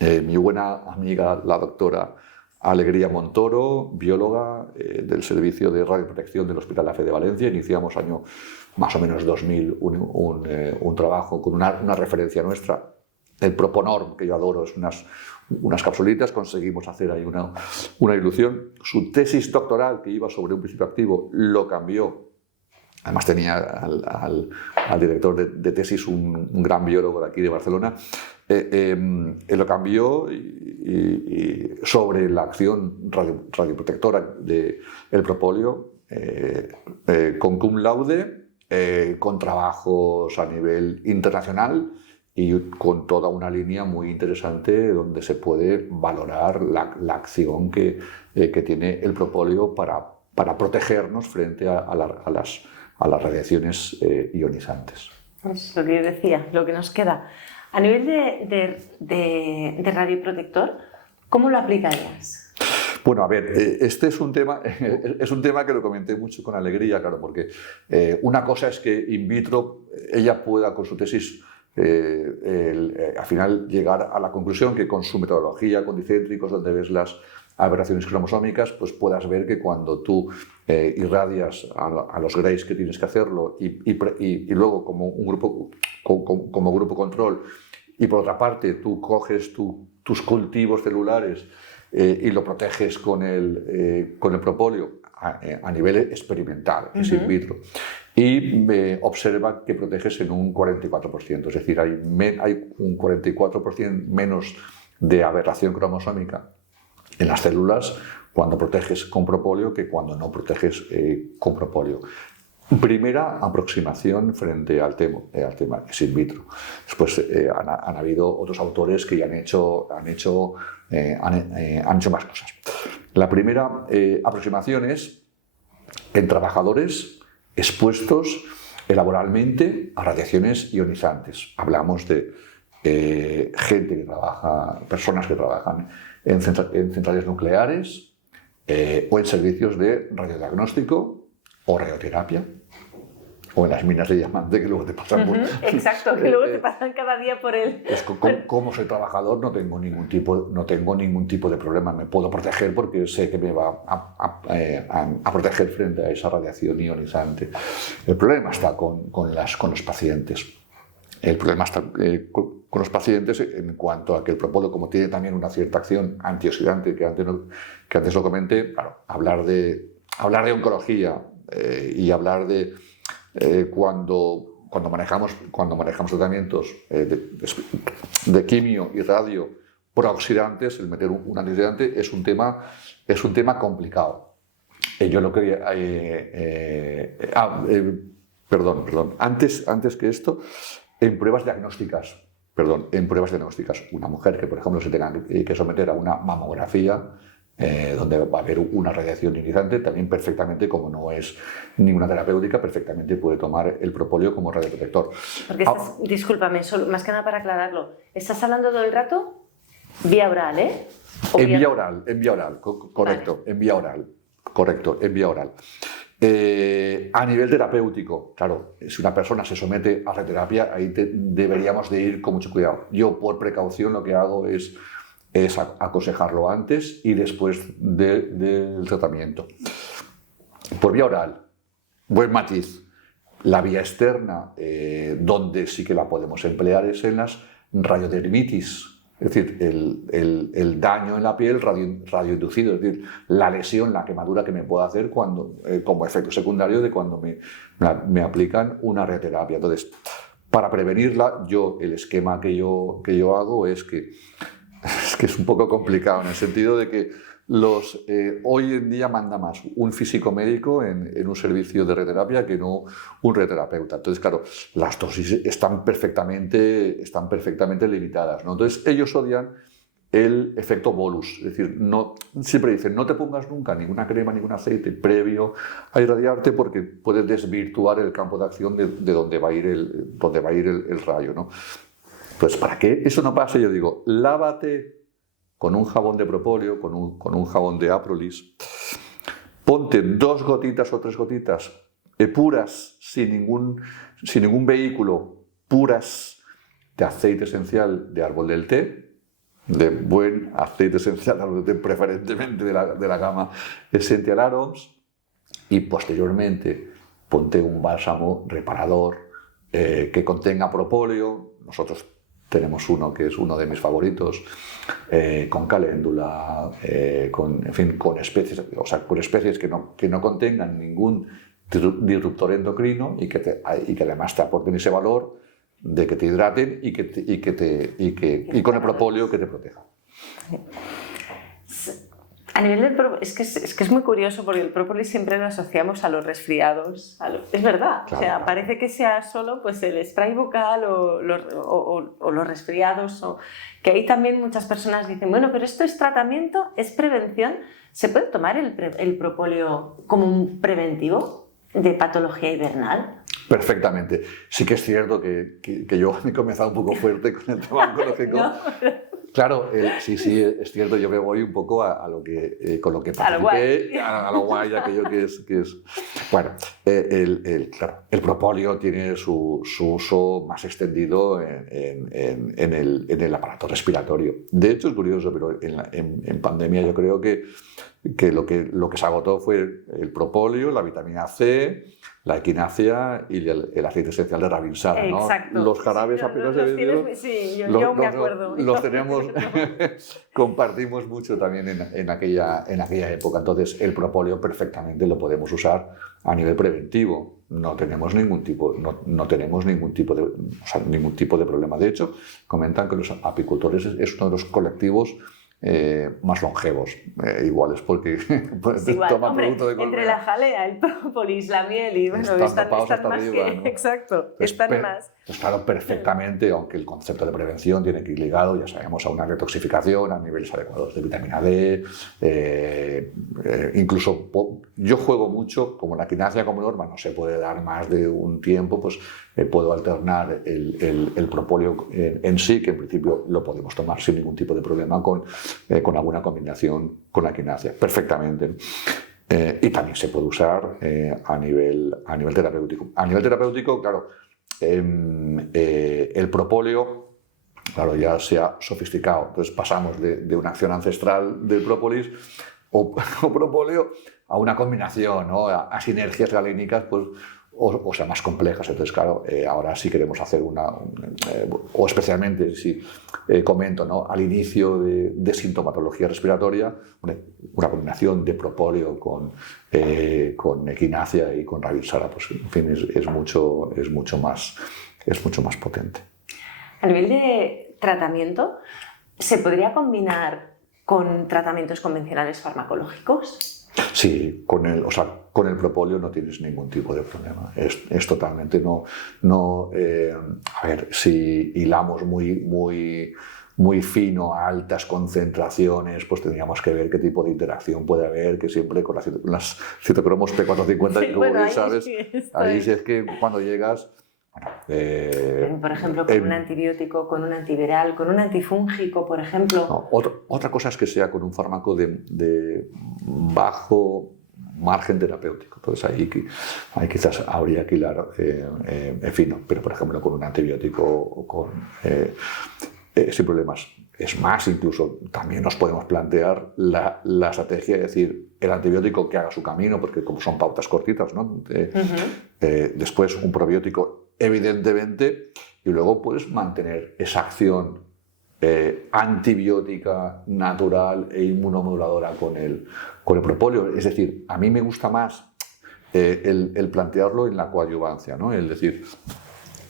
Mi buena amiga, la doctora Alegría Montoro, bióloga del Servicio de Radioprotección del Hospital La Fe de Valencia, iniciamos año más o menos 2000 un trabajo con una referencia nuestra, el Proponorm, que yo adoro, es unas capsulitas, conseguimos hacer ahí una dilución. Su tesis doctoral, que iba sobre un principio activo, lo cambió. Además tenía al director de tesis, un gran biólogo de aquí de Barcelona, lo cambió y sobre la acción radioprotectora del propóleo, con cum laude, con trabajos a nivel internacional y con toda una línea muy interesante donde se puede valorar la acción que tiene el propóleo para protegernos frente a las radiaciones ionizantes. Es lo que yo decía, lo que nos queda. A nivel de radioprotector, ¿cómo lo aplicarías? Bueno, a ver, este es un tema que lo comenté mucho con alegría, claro, porque una cosa es que in vitro ella pueda con su tesis al final llegar a la conclusión que con su metodología con dicéntricos, donde ves las aberraciones cromosómicas, pues puedas ver que cuando tú irradias a los grays que tienes que hacerlo y luego como grupo control, y por otra parte tú coges tus cultivos celulares y lo proteges con el propóleo a nivel experimental, es in vitro, y observa que proteges en un 44%, es decir, hay un 44% menos de aberración cromosómica en las células cuando proteges con propóleo que cuando no proteges con propóleo. Primera aproximación frente al tema es in vitro. Después han habido otros autores que ya han hecho más cosas. La primera aproximación es en trabajadores expuestos laboralmente a radiaciones ionizantes. Hablamos de personas que trabajan en centrales nucleares o en servicios de radiodiagnóstico o radioterapia, o en las minas de diamante que luego te pasan por... Exacto, que luego te pasan cada día por él. Como soy trabajador no tengo ningún tipo de problema, me puedo proteger porque sé que me va a proteger frente a esa radiación ionizante. El problema está con los pacientes. El problema está con los pacientes en cuanto a que el propóleo, como tiene también una cierta acción antioxidante, que antes lo comenté, claro, hablar de oncología y hablar de cuando manejamos tratamientos de quimio y radio prooxidantes, el meter un antioxidante es un tema complicado. Yo lo quería... perdón. Antes que esto, en pruebas diagnósticas, una mujer que, por ejemplo, se tenga que someter a una mamografía, donde va a haber una radiación ionizante, también perfectamente, como no es ninguna terapéutica, perfectamente puede tomar el propóleo como radioprotector. Porque discúlpame, más que nada para aclararlo, ¿estás hablando todo el rato vía oral, eh? En vía oral, correcto, vale. En vía oral. A nivel terapéutico, claro, si una persona se somete a radioterapia, ahí deberíamos de ir con mucho cuidado. Yo, por precaución, lo que hago es aconsejarlo antes y después del tratamiento. Por vía oral, buen matiz. La vía externa, donde sí que la podemos emplear, es en las radiodermitis, es decir, el daño en la piel radioinducido, es decir, la lesión, la quemadura que me puedo hacer como efecto secundario de cuando me aplican una radioterapia. Entonces, para prevenirla, el esquema que yo hago es que es un poco complicado, en el sentido de que hoy en día manda más un físico médico en un servicio de radioterapia que no un radioterapeuta. Entonces, claro, las dosis están perfectamente limitadas, ¿no? Entonces, ellos odian el efecto bolus, es decir, siempre dicen no te pongas nunca ninguna crema, ningún aceite previo a irradiarte porque puedes desvirtuar el campo de acción de donde va a ir el rayo, ¿no? Pues para que eso no pase, yo digo, lávate con un jabón de propóleo, con un jabón de Aprolis, ponte 2 gotitas o 3 gotitas puras, sin ningún vehículo, puras de aceite esencial de árbol del té, de buen aceite esencial de árbol del té, preferentemente de la gama Essential Aroms, y posteriormente ponte un bálsamo reparador que contenga propóleo. Nosotros tenemos uno que es uno de mis favoritos, con caléndula, en fin, con especies, o sea, con especies que no contengan ningún disruptor endocrino y que además te aporten ese valor de que te hidraten y con el propóleo que te proteja. A nivel del es que es muy curioso porque el própolis siempre lo asociamos a los resfriados. Es verdad, claro, o sea, parece que sea solo pues, el spray bucal o los resfriados. Que ahí también muchas personas dicen, bueno, pero esto es tratamiento, es prevención. ¿Se puede tomar el propóleo como un preventivo de patología hibernal? Perfectamente. Sí que es cierto que yo he comenzado un poco fuerte con el tema oncológico. No. Claro, sí, es cierto, yo me voy un poco a lo que, con lo que participé, a lo guay, aquello que es... Bueno, claro, el propóleo tiene su uso más extendido en el aparato respiratorio. De hecho, es curioso, pero en pandemia yo creo que lo que se agotó fue el propóleo, la vitamina C, la equinacia y el aceite esencial de Ravinsara, ¿no? Exacto. Los jarabes sí, apenas los tienes, sí, yo me acuerdo. Los tenemos, compartimos mucho también en aquella época. Entonces, el propóleo perfectamente lo podemos usar a nivel preventivo. No tenemos ningún tipo de problema. De hecho, comentan que los apicultores es uno de los colectivos más longevos, igual es porque toman producto de colmena. Entre la jalea, el própolis, la miel y bueno, están más arriba, que... ¿no? Exacto, están más. Pues claro, perfectamente, aunque el concepto de prevención tiene que ir ligado, ya sabemos, a una detoxificación, a niveles adecuados de vitamina D, incluso yo juego mucho, como la equinacia como norma no se puede dar más de un tiempo, pues puedo alternar el propóleo en sí, que en principio lo podemos tomar sin ningún tipo de problema con alguna combinación con la equinacia, perfectamente. Y también se puede usar a nivel terapéutico. A nivel terapéutico, claro, el propóleo, claro, ya se ha sofisticado. Entonces pasamos de una acción ancestral del própolis o propóleo a una combinación, ¿no? a sinergias galínicas, pues, o sea, más complejas. Entonces, claro, ahora sí queremos hacer o especialmente, si comento, ¿no? Al inicio de sintomatología respiratoria, una combinación de propóleo con equinacia y con Ravinsara, pues, en fin, es mucho más potente. A nivel de tratamiento, ¿se podría combinar con tratamientos convencionales farmacológicos? Sí, con el propóleo no tienes ningún tipo de problema. Es totalmente a ver, si hilamos muy fino a altas concentraciones, pues tendríamos que ver qué tipo de interacción puede haber, que siempre con las citocromos P450, sí, como bueno, bien sabes, ahí sí es que cuando llegas... por ejemplo, con un antibiótico, con un antiviral, con un antifúngico, por ejemplo. No, otra cosa es que sea con un fármaco de bajo margen terapéutico. Entonces ahí quizás habría que hilar fino, pero por ejemplo con un antibiótico sin problemas. Es más, incluso también nos podemos plantear la estrategia de decir el antibiótico que haga su camino, porque como son pautas cortitas, ¿no? Después un probiótico evidentemente, y luego puedes mantener esa acción antibiótica natural e inmunomoduladora con el propóleo. Es decir, a mí me gusta más el plantearlo en la coadyuvancia, ¿no? Es decir,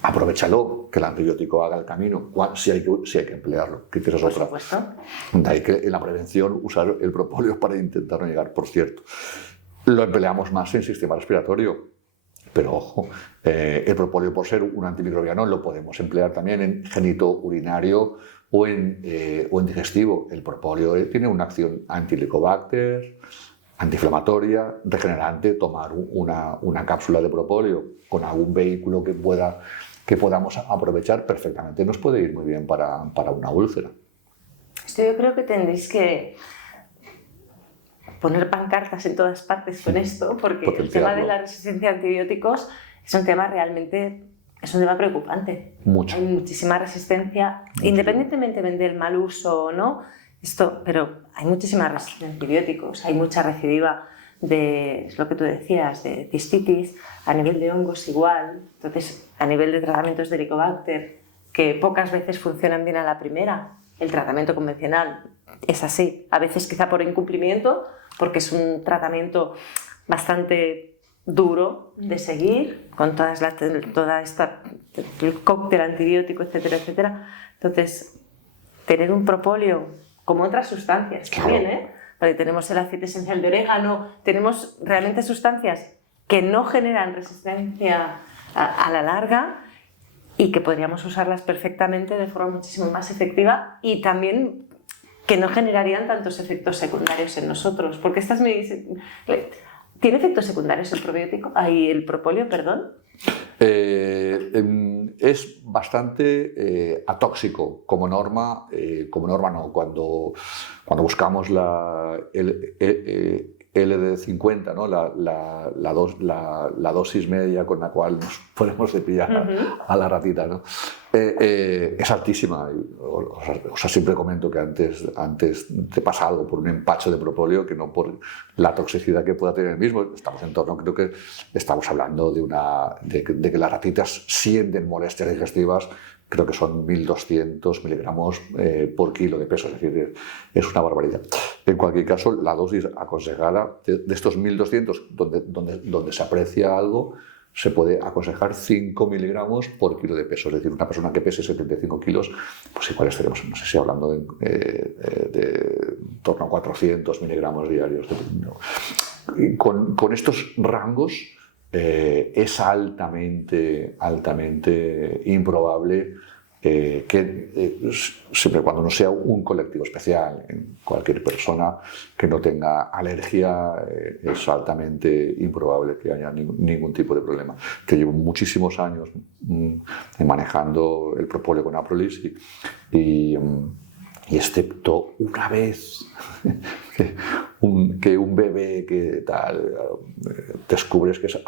aprovéchalo, que el antibiótico haga el camino, si hay que emplearlo, que es otra. Por supuesto. De ahí que en la prevención usar el propóleo para intentar no llegar, por cierto. Lo empleamos más en sistema respiratorio. Pero ojo, el propóleo, por ser un antimicrobiano, lo podemos emplear también en genitourinario o en digestivo. El propóleo tiene una acción anti-helicobacter, antiinflamatoria, regenerante. Tomar una cápsula de propóleo con algún vehículo que podamos aprovechar perfectamente nos puede ir muy bien para una úlcera. Esto yo creo que tendréis que poner pancartas en todas partes con esto, porque el tema de la resistencia a antibióticos es un tema preocupante. Mucho. Hay muchísima resistencia, independientemente del mal uso o no, pero hay muchísima resistencia a antibióticos, hay mucha recidiva es lo que tú decías, de cistitis, a nivel de hongos igual. Entonces, a nivel de tratamientos de Helicobacter, que pocas veces funcionan bien a la primera. El tratamiento convencional es así, a veces quizá por incumplimiento, porque es un tratamiento bastante duro de seguir, con el cóctel antibiótico, etcétera, etcétera. Entonces, tener un propóleo, como otras sustancias también, porque tenemos el aceite esencial de orégano, tenemos realmente sustancias que no generan resistencia a la larga y que podríamos usarlas perfectamente de forma muchísimo más efectiva y también que no generarían tantos efectos secundarios en nosotros. Porque estas medicinas... ¿Tiene efectos secundarios el probiótico? El propóleo, perdón. Es bastante atóxico como norma no. Cuando buscamos la LD50, ¿no? la dosis media con la cual nos podemos cepillar a la ratita, ¿no? Es altísima. O sea, siempre comento que antes te pasa algo por un empacho de propóleo que no por la toxicidad que pueda tener el mismo. Estamos en torno, creo que estamos hablando de que las ratitas sienten molestias digestivas, creo que son 1.200 miligramos por kilo de peso, es decir, es una barbaridad. En cualquier caso, la dosis aconsejada de estos 1.200, donde se aprecia algo, se puede aconsejar 5 miligramos por kilo de peso. Es decir, una persona que pese 75 kilos, pues igual estaremos, no sé si hablando de torno a 400 miligramos diarios. Y con estos rangos es altamente improbable que siempre y cuando no sea un colectivo especial, en cualquier persona que no tenga alergia, es altamente improbable que haya ningún tipo de problema. Que llevo muchísimos años manejando el propóleo con Aprolis y excepto una vez que un bebé que tal descubres que es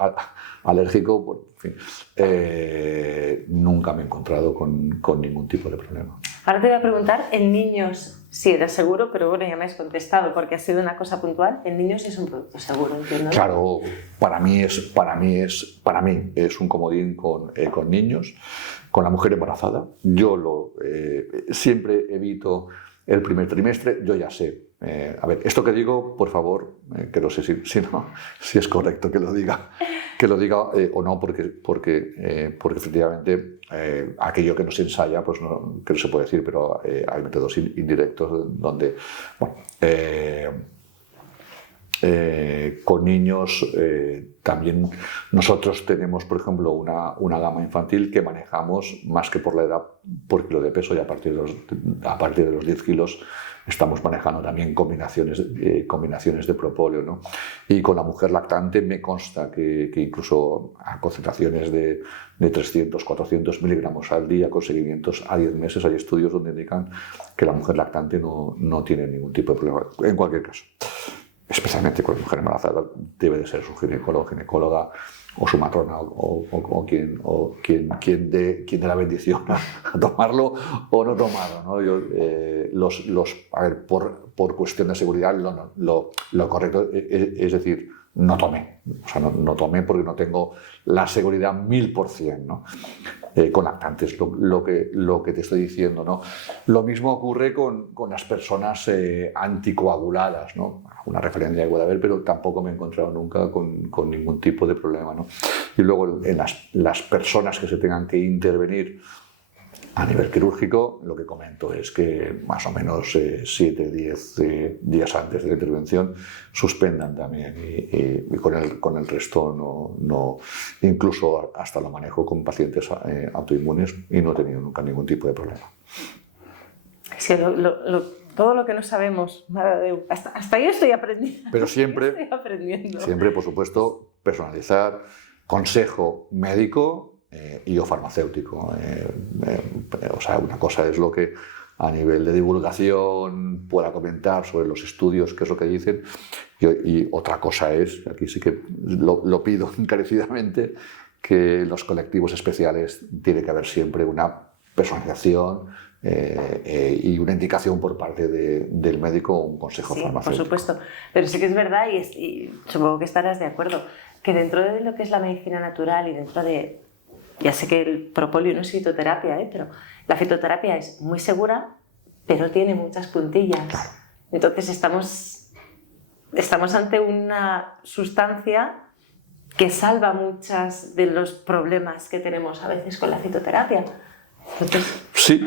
alérgico, pues, en fin, nunca me he encontrado con ningún tipo de problema. Ahora te voy a preguntar, en niños sí era seguro, pero bueno, ya me has contestado porque ha sido una cosa puntual. En niños es un producto seguro, entiendo, ¿no? Claro, para mí es un comodín con niños, con la mujer embarazada. Yo siempre evito el primer trimestre, yo ya sé. A ver, esto que digo, por favor, que no sé si es correcto que lo diga o no, porque efectivamente aquello que no se ensaya, pues no, que no se puede decir, pero hay métodos indirectos donde, bueno, con niños también nosotros tenemos, por ejemplo, una gama infantil que manejamos más que por la edad, por kilo de peso, y a partir de los 10 kilos estamos manejando también combinaciones de propóleo, ¿no? Y con la mujer lactante me consta que incluso a concentraciones de 300, 400 miligramos al día, con seguimientos a 10 meses, hay estudios donde indican que la mujer lactante no tiene ningún tipo de problema. En cualquier caso, especialmente con la mujer embarazada, debe de ser su ginecólogo, ginecóloga o su matrona o quien dé la bendición a tomarlo o no tomarlo, ¿no? A ver, por cuestión de seguridad, lo correcto es decir, no tomé. O sea, no tomé porque no tengo la seguridad 1000%, ¿no? Con lactantes, lo que te estoy diciendo, ¿no? Lo mismo ocurre con las personas anticoaguladas, ¿no? Una referencia que puede haber, pero tampoco me he encontrado nunca con ningún tipo de problema, ¿no? Y luego en las personas que se tengan que intervenir a nivel quirúrgico, lo que comento es que más o menos 7, 10 días antes de la intervención suspendan también y con el resto no, incluso hasta lo manejo con pacientes autoinmunes y no he tenido nunca ningún tipo de problema. Sí, todo lo que no sabemos, hasta yo estoy aprendiendo. Pero siempre, por supuesto, personalizar, consejo médico y o farmacéutico. O sea, una cosa es lo que a nivel de divulgación pueda comentar sobre los estudios, qué es lo que dicen, y otra cosa es, aquí sí que lo pido encarecidamente, que en los colectivos especiales tiene que haber siempre una personalización y una indicación por parte del médico o un consejo farmacéutico. Por supuesto, pero sí que es verdad y supongo que estarás de acuerdo que dentro de lo que es la medicina natural y dentro de ya sé que el propóleo no es fitoterapia, pero la fitoterapia es muy segura, pero tiene muchas puntillas. Entonces estamos ante una sustancia que salva muchos de los problemas que tenemos a veces con la fitoterapia. Entonces, sí,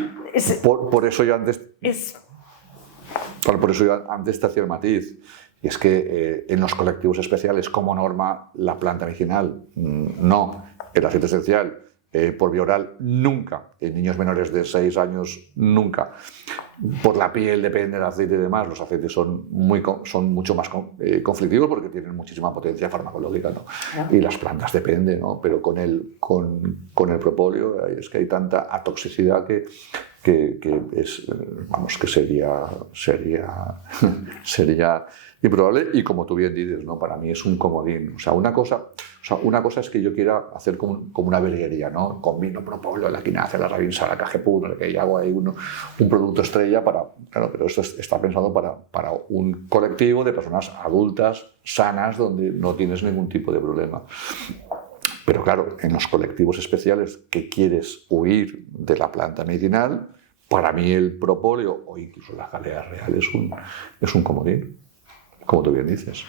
por eso yo antes te hacía el matiz. Y es que en los colectivos especiales, como norma, la planta medicinal no, el aceite esencial por vía oral nunca, en niños menores de 6 años nunca. Por la piel depende del aceite y demás, los aceites son mucho más conflictivos porque tienen muchísima potencia farmacológica, ¿no? Y las plantas dependen, ¿no? Pero con el propóleo es que hay tanta atoxicidad que sería improbable, y como tú bien dices, ¿no? Para mí es un comodín. O sea, una cosa es que yo quiera hacer como una virguería, ¿no? Combino propóleo, la quinaza, la rabinsal, la cajepur, que hago ahí un producto estrella claro, pero esto está pensado para un colectivo de personas adultas, sanas, donde no tienes ningún tipo de problema. Pero claro, en los colectivos especiales que quieres huir de la planta medicinal, para mí el propóleo o incluso la jalea real es un comodín, como tú bien dices.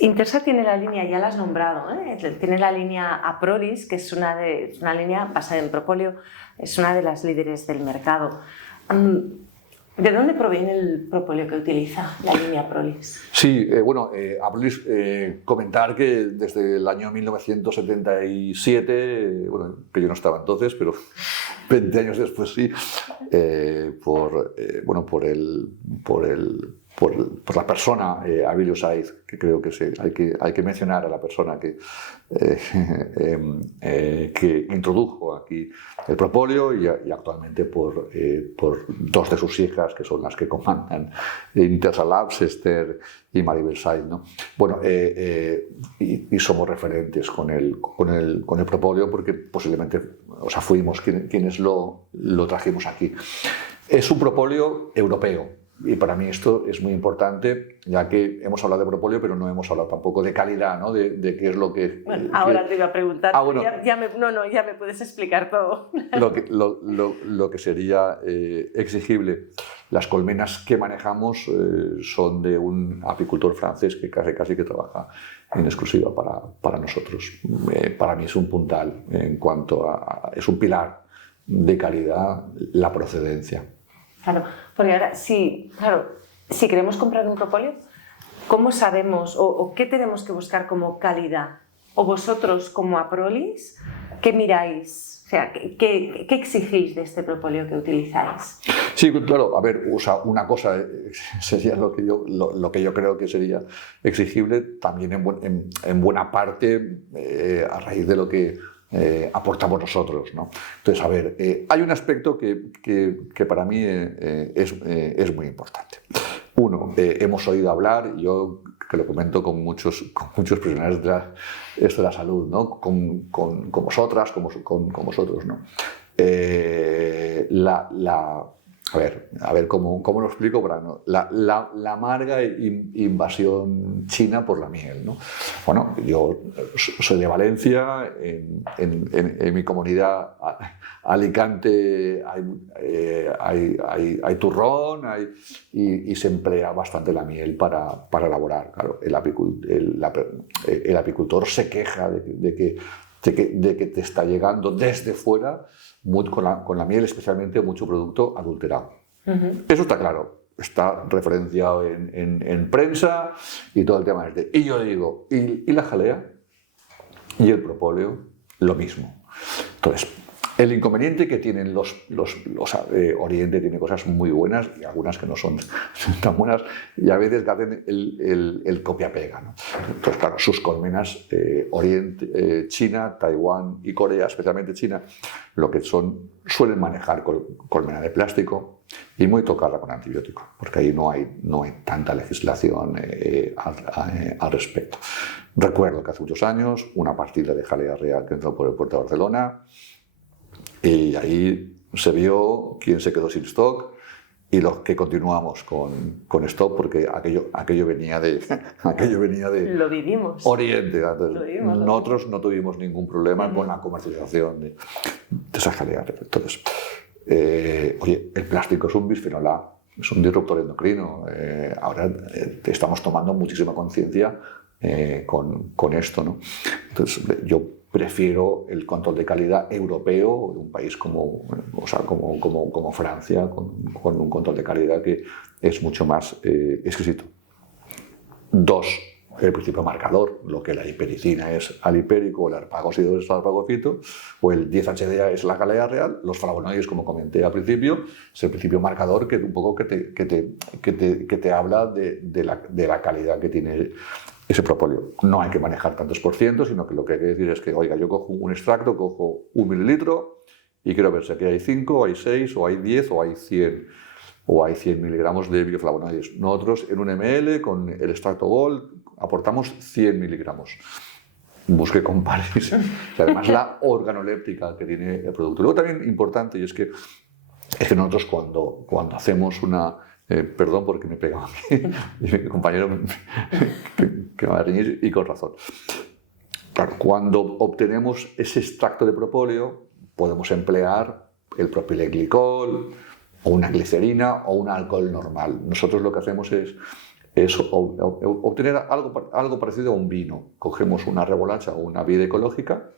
Intersa tiene la línea, ya la has nombrado, tiene la línea Aprolis, que es una línea basada en propóleo, es una de las líderes del mercado. ¿De dónde proviene el propóleo que utiliza la línea Aprolis? Sí, Aprolis, comentar que desde el año 1977, que yo no estaba entonces, pero 20 años después sí, por la persona Abilio Saiz, que creo que hay que mencionar a la persona que introdujo aquí el propóleo, y actualmente por 2 de sus hijas, que son las que comandan Intersa Labs, Esther y Maribel Saiz, ¿no? Bueno, y somos referentes con el propóleo porque posiblemente, fuimos quienes lo trajimos aquí. Es un propóleo europeo. Y para mí esto es muy importante, ya que hemos hablado de propóleo, pero no hemos hablado tampoco de calidad, ¿no? De qué es lo que... Bueno, ahora te iba a preguntar, ya me puedes explicar todo. Lo que sería exigible. Las colmenas que manejamos son de un apicultor francés que casi que trabaja en exclusiva para nosotros. Para mí es un puntal en cuanto es un pilar de calidad, la procedencia. Claro, porque ahora, si queremos comprar un propóleo, ¿cómo sabemos o qué tenemos que buscar como calidad? O vosotros, como Aprolis, ¿qué miráis? O sea, ¿qué exigís de este propóleo que utilizáis? Sí, claro, a ver, una cosa sería lo que yo creo que sería exigible, también en buena parte a raíz de lo que aportamos nosotros, ¿no? Entonces, a ver, hay un aspecto que para mí es muy importante. Uno, hemos oído hablar, yo que lo comento con muchos profesionales de la salud, ¿no? Con vosotras, con vosotros, ¿no? A ver cómo lo explico, la amarga invasión china por la miel, ¿no? Bueno, yo soy de Valencia, en mi comunidad Alicante hay turrón y se emplea bastante la miel para elaborar. Claro, el apicultor se queja de que te está llegando desde fuera con la miel, especialmente, mucho producto adulterado. Uh-huh. Eso está claro, está referenciado en prensa y todo el tema. Y yo digo, ¿y la jalea? Y el propóleo, lo mismo. Entonces, el inconveniente que tienen Oriente tiene cosas muy buenas y algunas que no son tan buenas, y a veces hacen el copia-pega, ¿no? Entonces, claro, sus colmenas, Oriente, China, Taiwán y Corea, especialmente China, lo que suelen manejar colmena de plástico y muy tocada con antibiótico, porque ahí no hay tanta legislación al respecto. Recuerdo que hace muchos años una partida de jalea real que entró por el puerto de Barcelona, y ahí se vio quién se quedó sin stock y los que continuamos con stop, porque aquello venía de Lo vivimos. Oriente. Entonces, nosotros no tuvimos ningún problema con la comercialización de esas jalea. Entonces, oye, el plástico es un bisfenol A, es un disruptor endocrino. Ahora estamos tomando muchísima conciencia con esto, ¿no? Entonces, yo prefiero el control de calidad europeo de un país como Francia, con un control de calidad que es mucho más exquisito. 2, el principio marcador, lo que la hipericina es alipérico, el arpagósido es alpagocito, o el 10-HDA es la jalea real, los flavonoides, como comenté al principio, es el principio marcador que un poco que te habla de la calidad que tiene ese propóleo. No hay que manejar tantos por ciento, sino que lo que hay que decir es que, oiga, yo cojo un extracto, cojo 1 mililitro y quiero ver si aquí hay 5, o hay 6, o hay 10, o hay 100, o hay 100 miligramos de bioflavonoides. Nosotros en un ml con el extracto Gold aportamos 100 miligramos. Busque con pares. Además, la organoléptica que tiene el producto. Luego también importante, y es que nosotros cuando hacemos una... perdón porque me pega a mí, mi compañero que me va a reñir, y con razón. Claro, cuando obtenemos ese extracto de propóleo, podemos emplear el propilenglicol, o una glicerina, o un alcohol normal. Nosotros lo que hacemos es obtener algo parecido a un vino. Cogemos una remolacha o una vid ecológica,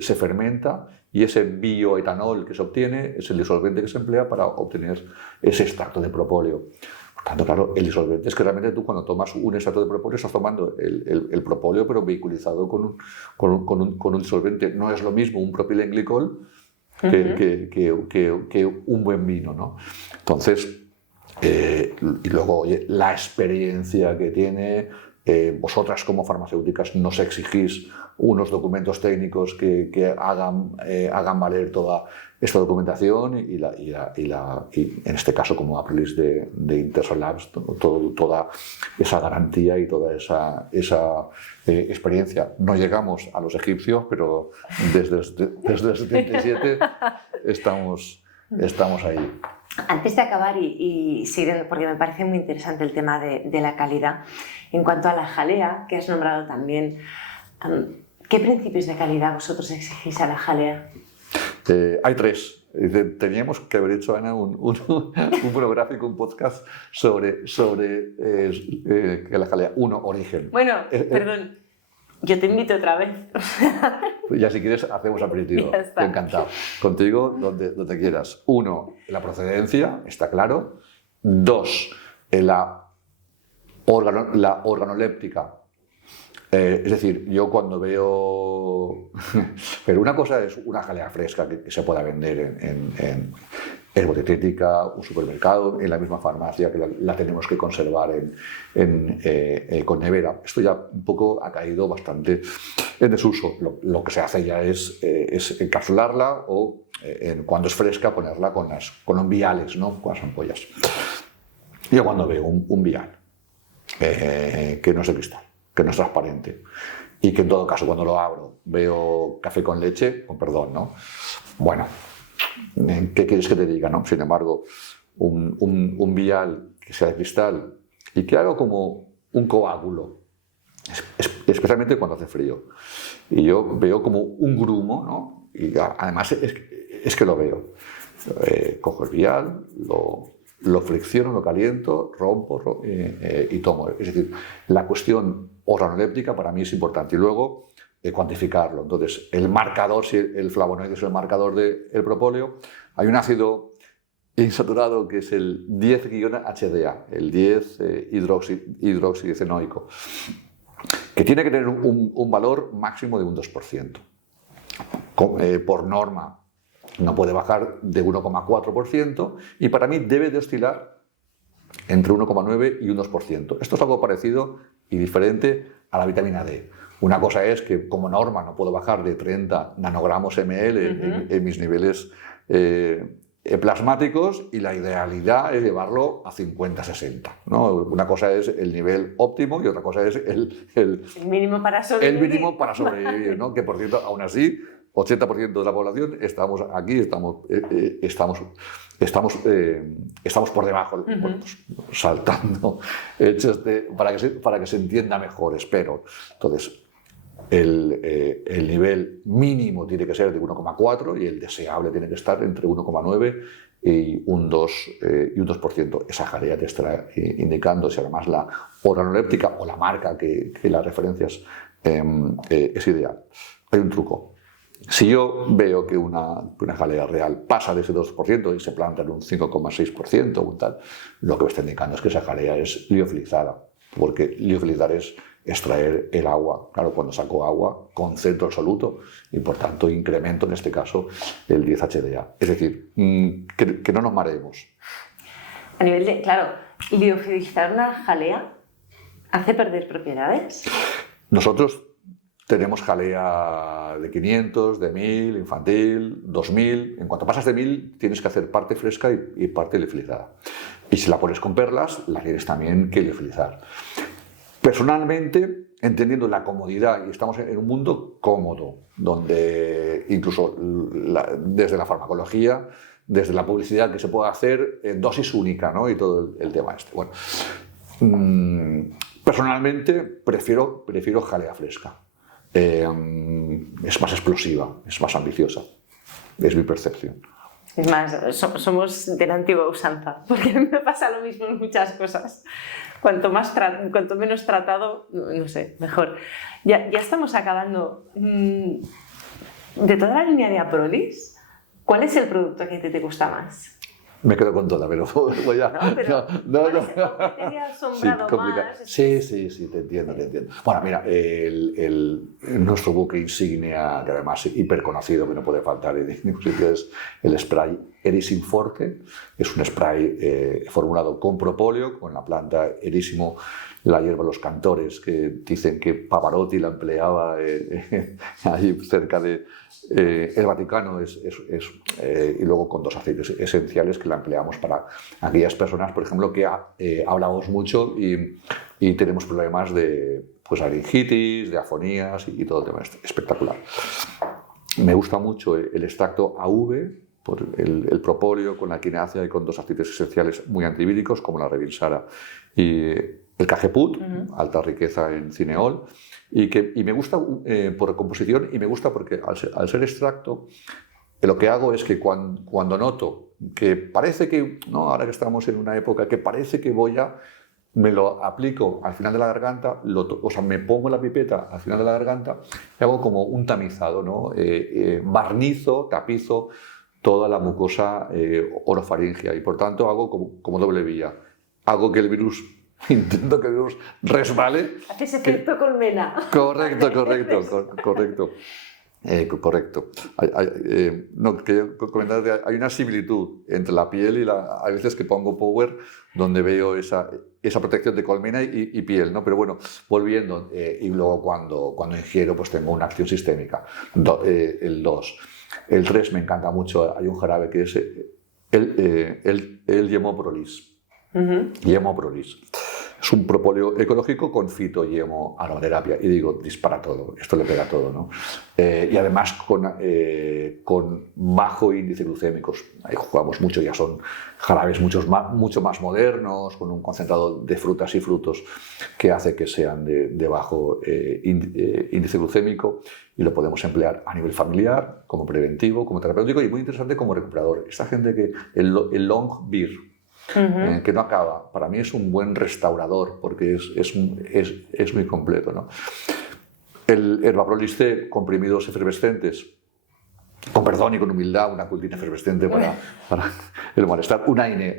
se fermenta, y ese bioetanol que se obtiene es el disolvente que se emplea para obtener ese extracto de propóleo. Por tanto, claro, el disolvente es que realmente tú cuando tomas un extracto de propóleo estás tomando el propóleo, pero vehiculizado con un disolvente. No es lo mismo un propilenglicol que un buen vino, ¿no? Entonces, y luego, oye, la experiencia que tiene, vosotras como farmacéuticas nos exigís unos documentos técnicos que hagan valer toda esta documentación y en este caso como Aprilis de Intersol Labs, toda esa garantía y toda esa experiencia. No llegamos a los egipcios, pero desde el 77 estamos ahí. Antes de acabar y siguiendo, porque me parece muy interesante el tema de la calidad, en cuanto a la jalea, que has nombrado también, ¿qué principios de calidad vosotros exigís a la jalea? Hay 3. Teníamos que haber hecho, Ana, un monográfico, un podcast sobre la jalea. 1, origen. Bueno, perdón, yo te invito otra vez. Ya si quieres hacemos aperitivo. Encantado. Contigo donde quieras. 1, la procedencia, está claro. 2, la organoléptica. Es decir, yo cuando veo... Pero una cosa es una jalea fresca que se pueda vender en herbotetética, un supermercado, en la misma farmacia, que la tenemos que conservar con nevera. Esto ya un poco ha caído bastante en desuso. Lo que se hace ya es encapsularla o, cuando es fresca, ponerla con los viales, ¿no? Con las ampollas. Yo cuando veo un vial que no es de cristal, que no es transparente, y que en todo caso cuando lo abro veo café con leche, con perdón, ¿no? Bueno, ¿qué quieres que te diga, no? Sin embargo, un vial que sea de cristal y que haga como un coágulo, especialmente cuando hace frío, y yo veo como un grumo, ¿no? Y además es que lo veo. Cojo el vial, lo fricciono, lo caliento, rompo y tomo. Es decir, la cuestión organoléptica para mí es importante. Y luego cuantificarlo. Entonces, el marcador, si el flavonoide es el marcador del propóleo, hay un ácido insaturado que es el 10-HDA, el 10-hidroxidicenoico, que tiene que tener un valor máximo de un 2%. Por norma, no puede bajar de 1,4% y para mí debe de oscilar entre 1,9 y un 2%. Esto es algo parecido y diferente a la vitamina D. Una cosa es que como norma no puedo bajar de 30 nanogramos ml en mis niveles plasmáticos, y la idealidad es llevarlo a 50-60, ¿no? Una cosa es el nivel óptimo y otra cosa es el mínimo para sobrevivir. El mínimo para sobrevivir, ¿no? Que por cierto, aún así, 80% de la población estamos aquí, estamos por debajo, saltando hechos para que se entienda mejor, espero. Entonces, el nivel mínimo tiene que ser de 1,4 y el deseable tiene que estar entre 1,9 y un 2%. Esa jalea te estará indicando si además la organoléptica o la marca que la referencias es ideal. Hay un truco. Si yo veo que una jalea real pasa de ese 2% y se planta en un 5,6% o tal, lo que me está indicando es que esa jalea es liofilizada, porque liofilizar es extraer el agua. Claro, cuando saco agua, concentro el soluto y por tanto incremento en este caso el 10-HDA. Es decir, que no nos mareemos. A nivel de, claro, liofilizar una jalea hace perder propiedades. Nosotros tenemos jalea de 500, de 1000, infantil, 2000. En cuanto pasas de 1000, tienes que hacer parte fresca y parte liofilizada. Y si la pones con perlas, la tienes también que liofilizar. Personalmente, entendiendo la comodidad, y estamos en un mundo cómodo, donde incluso desde la farmacología, desde la publicidad que se puede hacer en dosis única, ¿no? Y todo el tema este. Bueno, personalmente prefiero jalea fresca. Es más explosiva, es más ambiciosa. Es mi percepción. Es más, somos de la antigua usanza, porque a mí me pasa lo mismo en muchas cosas. Cuanto menos tratado, no sé, mejor. Ya estamos acabando. De toda la línea de Aprolis, ¿cuál es el producto que te gusta más? Me quedo con toda, pero voy a... No. ¿Qué te ha asombrado más? Sí, te entiendo. Bueno, mira, nuestro buque insignia, que además es hiper conocido, que no puede faltar en ningún sitio, es el spray Erisim Forte. Es un spray formulado con propóleo, con la planta Erisimo, la hierba de los cantores, que dicen que Pavarotti la empleaba ahí cerca de el Vaticano, y luego con 2 aceites esenciales que la empleamos para aquellas personas, por ejemplo, que hablamos mucho y tenemos problemas de laringitis, de afonías y todo el tema espectacular. Me gusta mucho el extracto AV, por el propóleo con la quinasia y con 2 aceites esenciales muy antivíricos, como la Revinsara y el Cajeput, alta riqueza en cineol, y me gusta por composición, y me gusta porque al ser extracto, lo que hago es que cuando noto que parece que, ¿no? Ahora que estamos en una época que parece que me lo aplico al final de la garganta, me pongo la pipeta al final de la garganta y hago como un tamizado, ¿no? Barnizo, tapizo toda la mucosa orofaringia, y por tanto hago como doble vía. Hago que el virus... Intento que el virus resbale. Haces efecto colmena. Correcto. Correcto. Quería comentarte, hay una similitud entre la piel y hay veces que pongo Power donde veo esa protección de colmena y piel, ¿no? Pero bueno, volviendo, y luego cuando ingiero, pues tengo una acción sistémica. El 2. El 3 me encanta mucho. Hay un jarabe que es el Yemoprolis. Yemoprolis. Es un propóleo ecológico con fitoyemo aromaterapia, y digo, dispara todo, esto le pega todo, ¿no? Y además con bajo índice glucémicos. Ahí jugamos mucho, ya son jarabes mucho más modernos, con un concentrado de frutas y frutos que hace que sean de bajo índice glucémico, y lo podemos emplear a nivel familiar, como preventivo, como terapéutico, y muy interesante como recuperador. Esta gente que el long beer, que no acaba, para mí es un buen restaurador, porque es muy completo, ¿no? El Herbaprolis C, comprimidos efervescentes, con perdón y con humildad, una cultina efervescente para el malestar, una AINE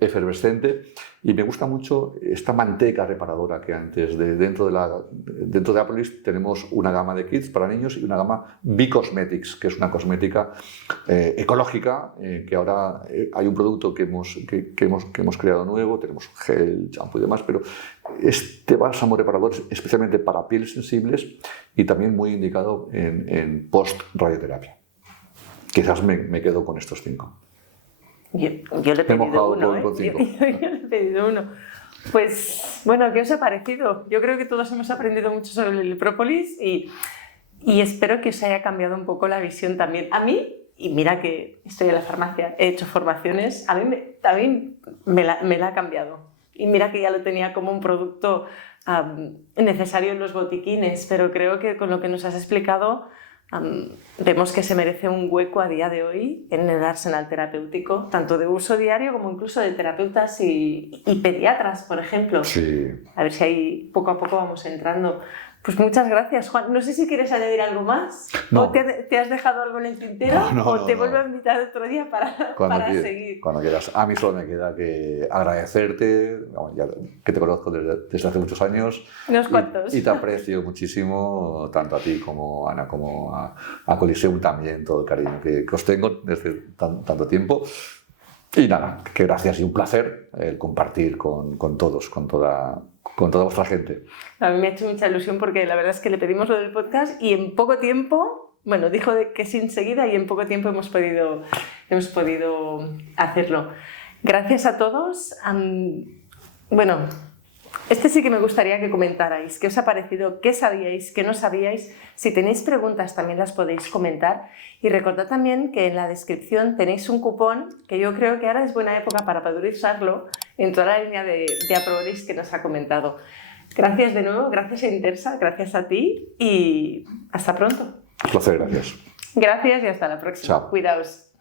efervescente, y me gusta mucho esta manteca reparadora que antes, dentro de Aprolis tenemos una gama de kits para niños y una gama B-Cosmetics, que es una cosmética ecológica, que ahora hay un producto que hemos creado nuevo, tenemos gel, champú y demás, pero este bálsamo reparador es especialmente para pieles sensibles y también muy indicado en post-radioterapia. Quizás me quedo con estos 5. Yo le he pedido uno, ¿eh? Yo le he pedido uno. Pues, bueno, ¿qué os ha parecido? Yo creo que todos hemos aprendido mucho sobre el própolis y y espero que os haya cambiado un poco la visión también. A mí, y mira que estoy en la farmacia, he hecho formaciones, a mí también me la ha cambiado. Y mira que ya lo tenía como un producto necesario en los botiquines, pero creo que con lo que nos has explicado vemos que se merece un hueco a día de hoy en el arsenal terapéutico, tanto de uso diario como incluso de terapeutas y pediatras, por ejemplo. Sí. A ver si ahí poco a poco vamos entrando. Pues muchas gracias, Juan. No sé si quieres añadir algo más. No. ¿O te has dejado algo en el tintero? ¿O te vuelvo a invitar otro día para seguir? Cuando quieras. A mí solo me queda que agradecerte, ya que te conozco desde hace muchos años. Unos cuantos. Y te aprecio muchísimo, tanto a ti como a Ana, como a Coliseum también, todo el cariño que os tengo desde tanto tiempo. Y nada, que gracias y un placer compartir con todos, con toda vuestra gente. A mí me ha hecho mucha ilusión porque la verdad es que le pedimos lo del podcast y en poco tiempo, bueno, dijo que sí enseguida y en poco tiempo hemos podido hacerlo. Gracias a todos. Bueno, este sí que me gustaría que comentarais. ¿Qué os ha parecido? ¿Qué sabíais? ¿Qué no sabíais? Si tenéis preguntas también las podéis comentar. Y recordad también que en la descripción tenéis un cupón que yo creo que ahora es buena época para poder usarlo en toda la línea de Aprobris que nos ha comentado. Gracias de nuevo, gracias a Intersa, gracias a ti y hasta pronto. Un placer, gracias. Gracias y hasta la próxima. Chao. Cuidaos.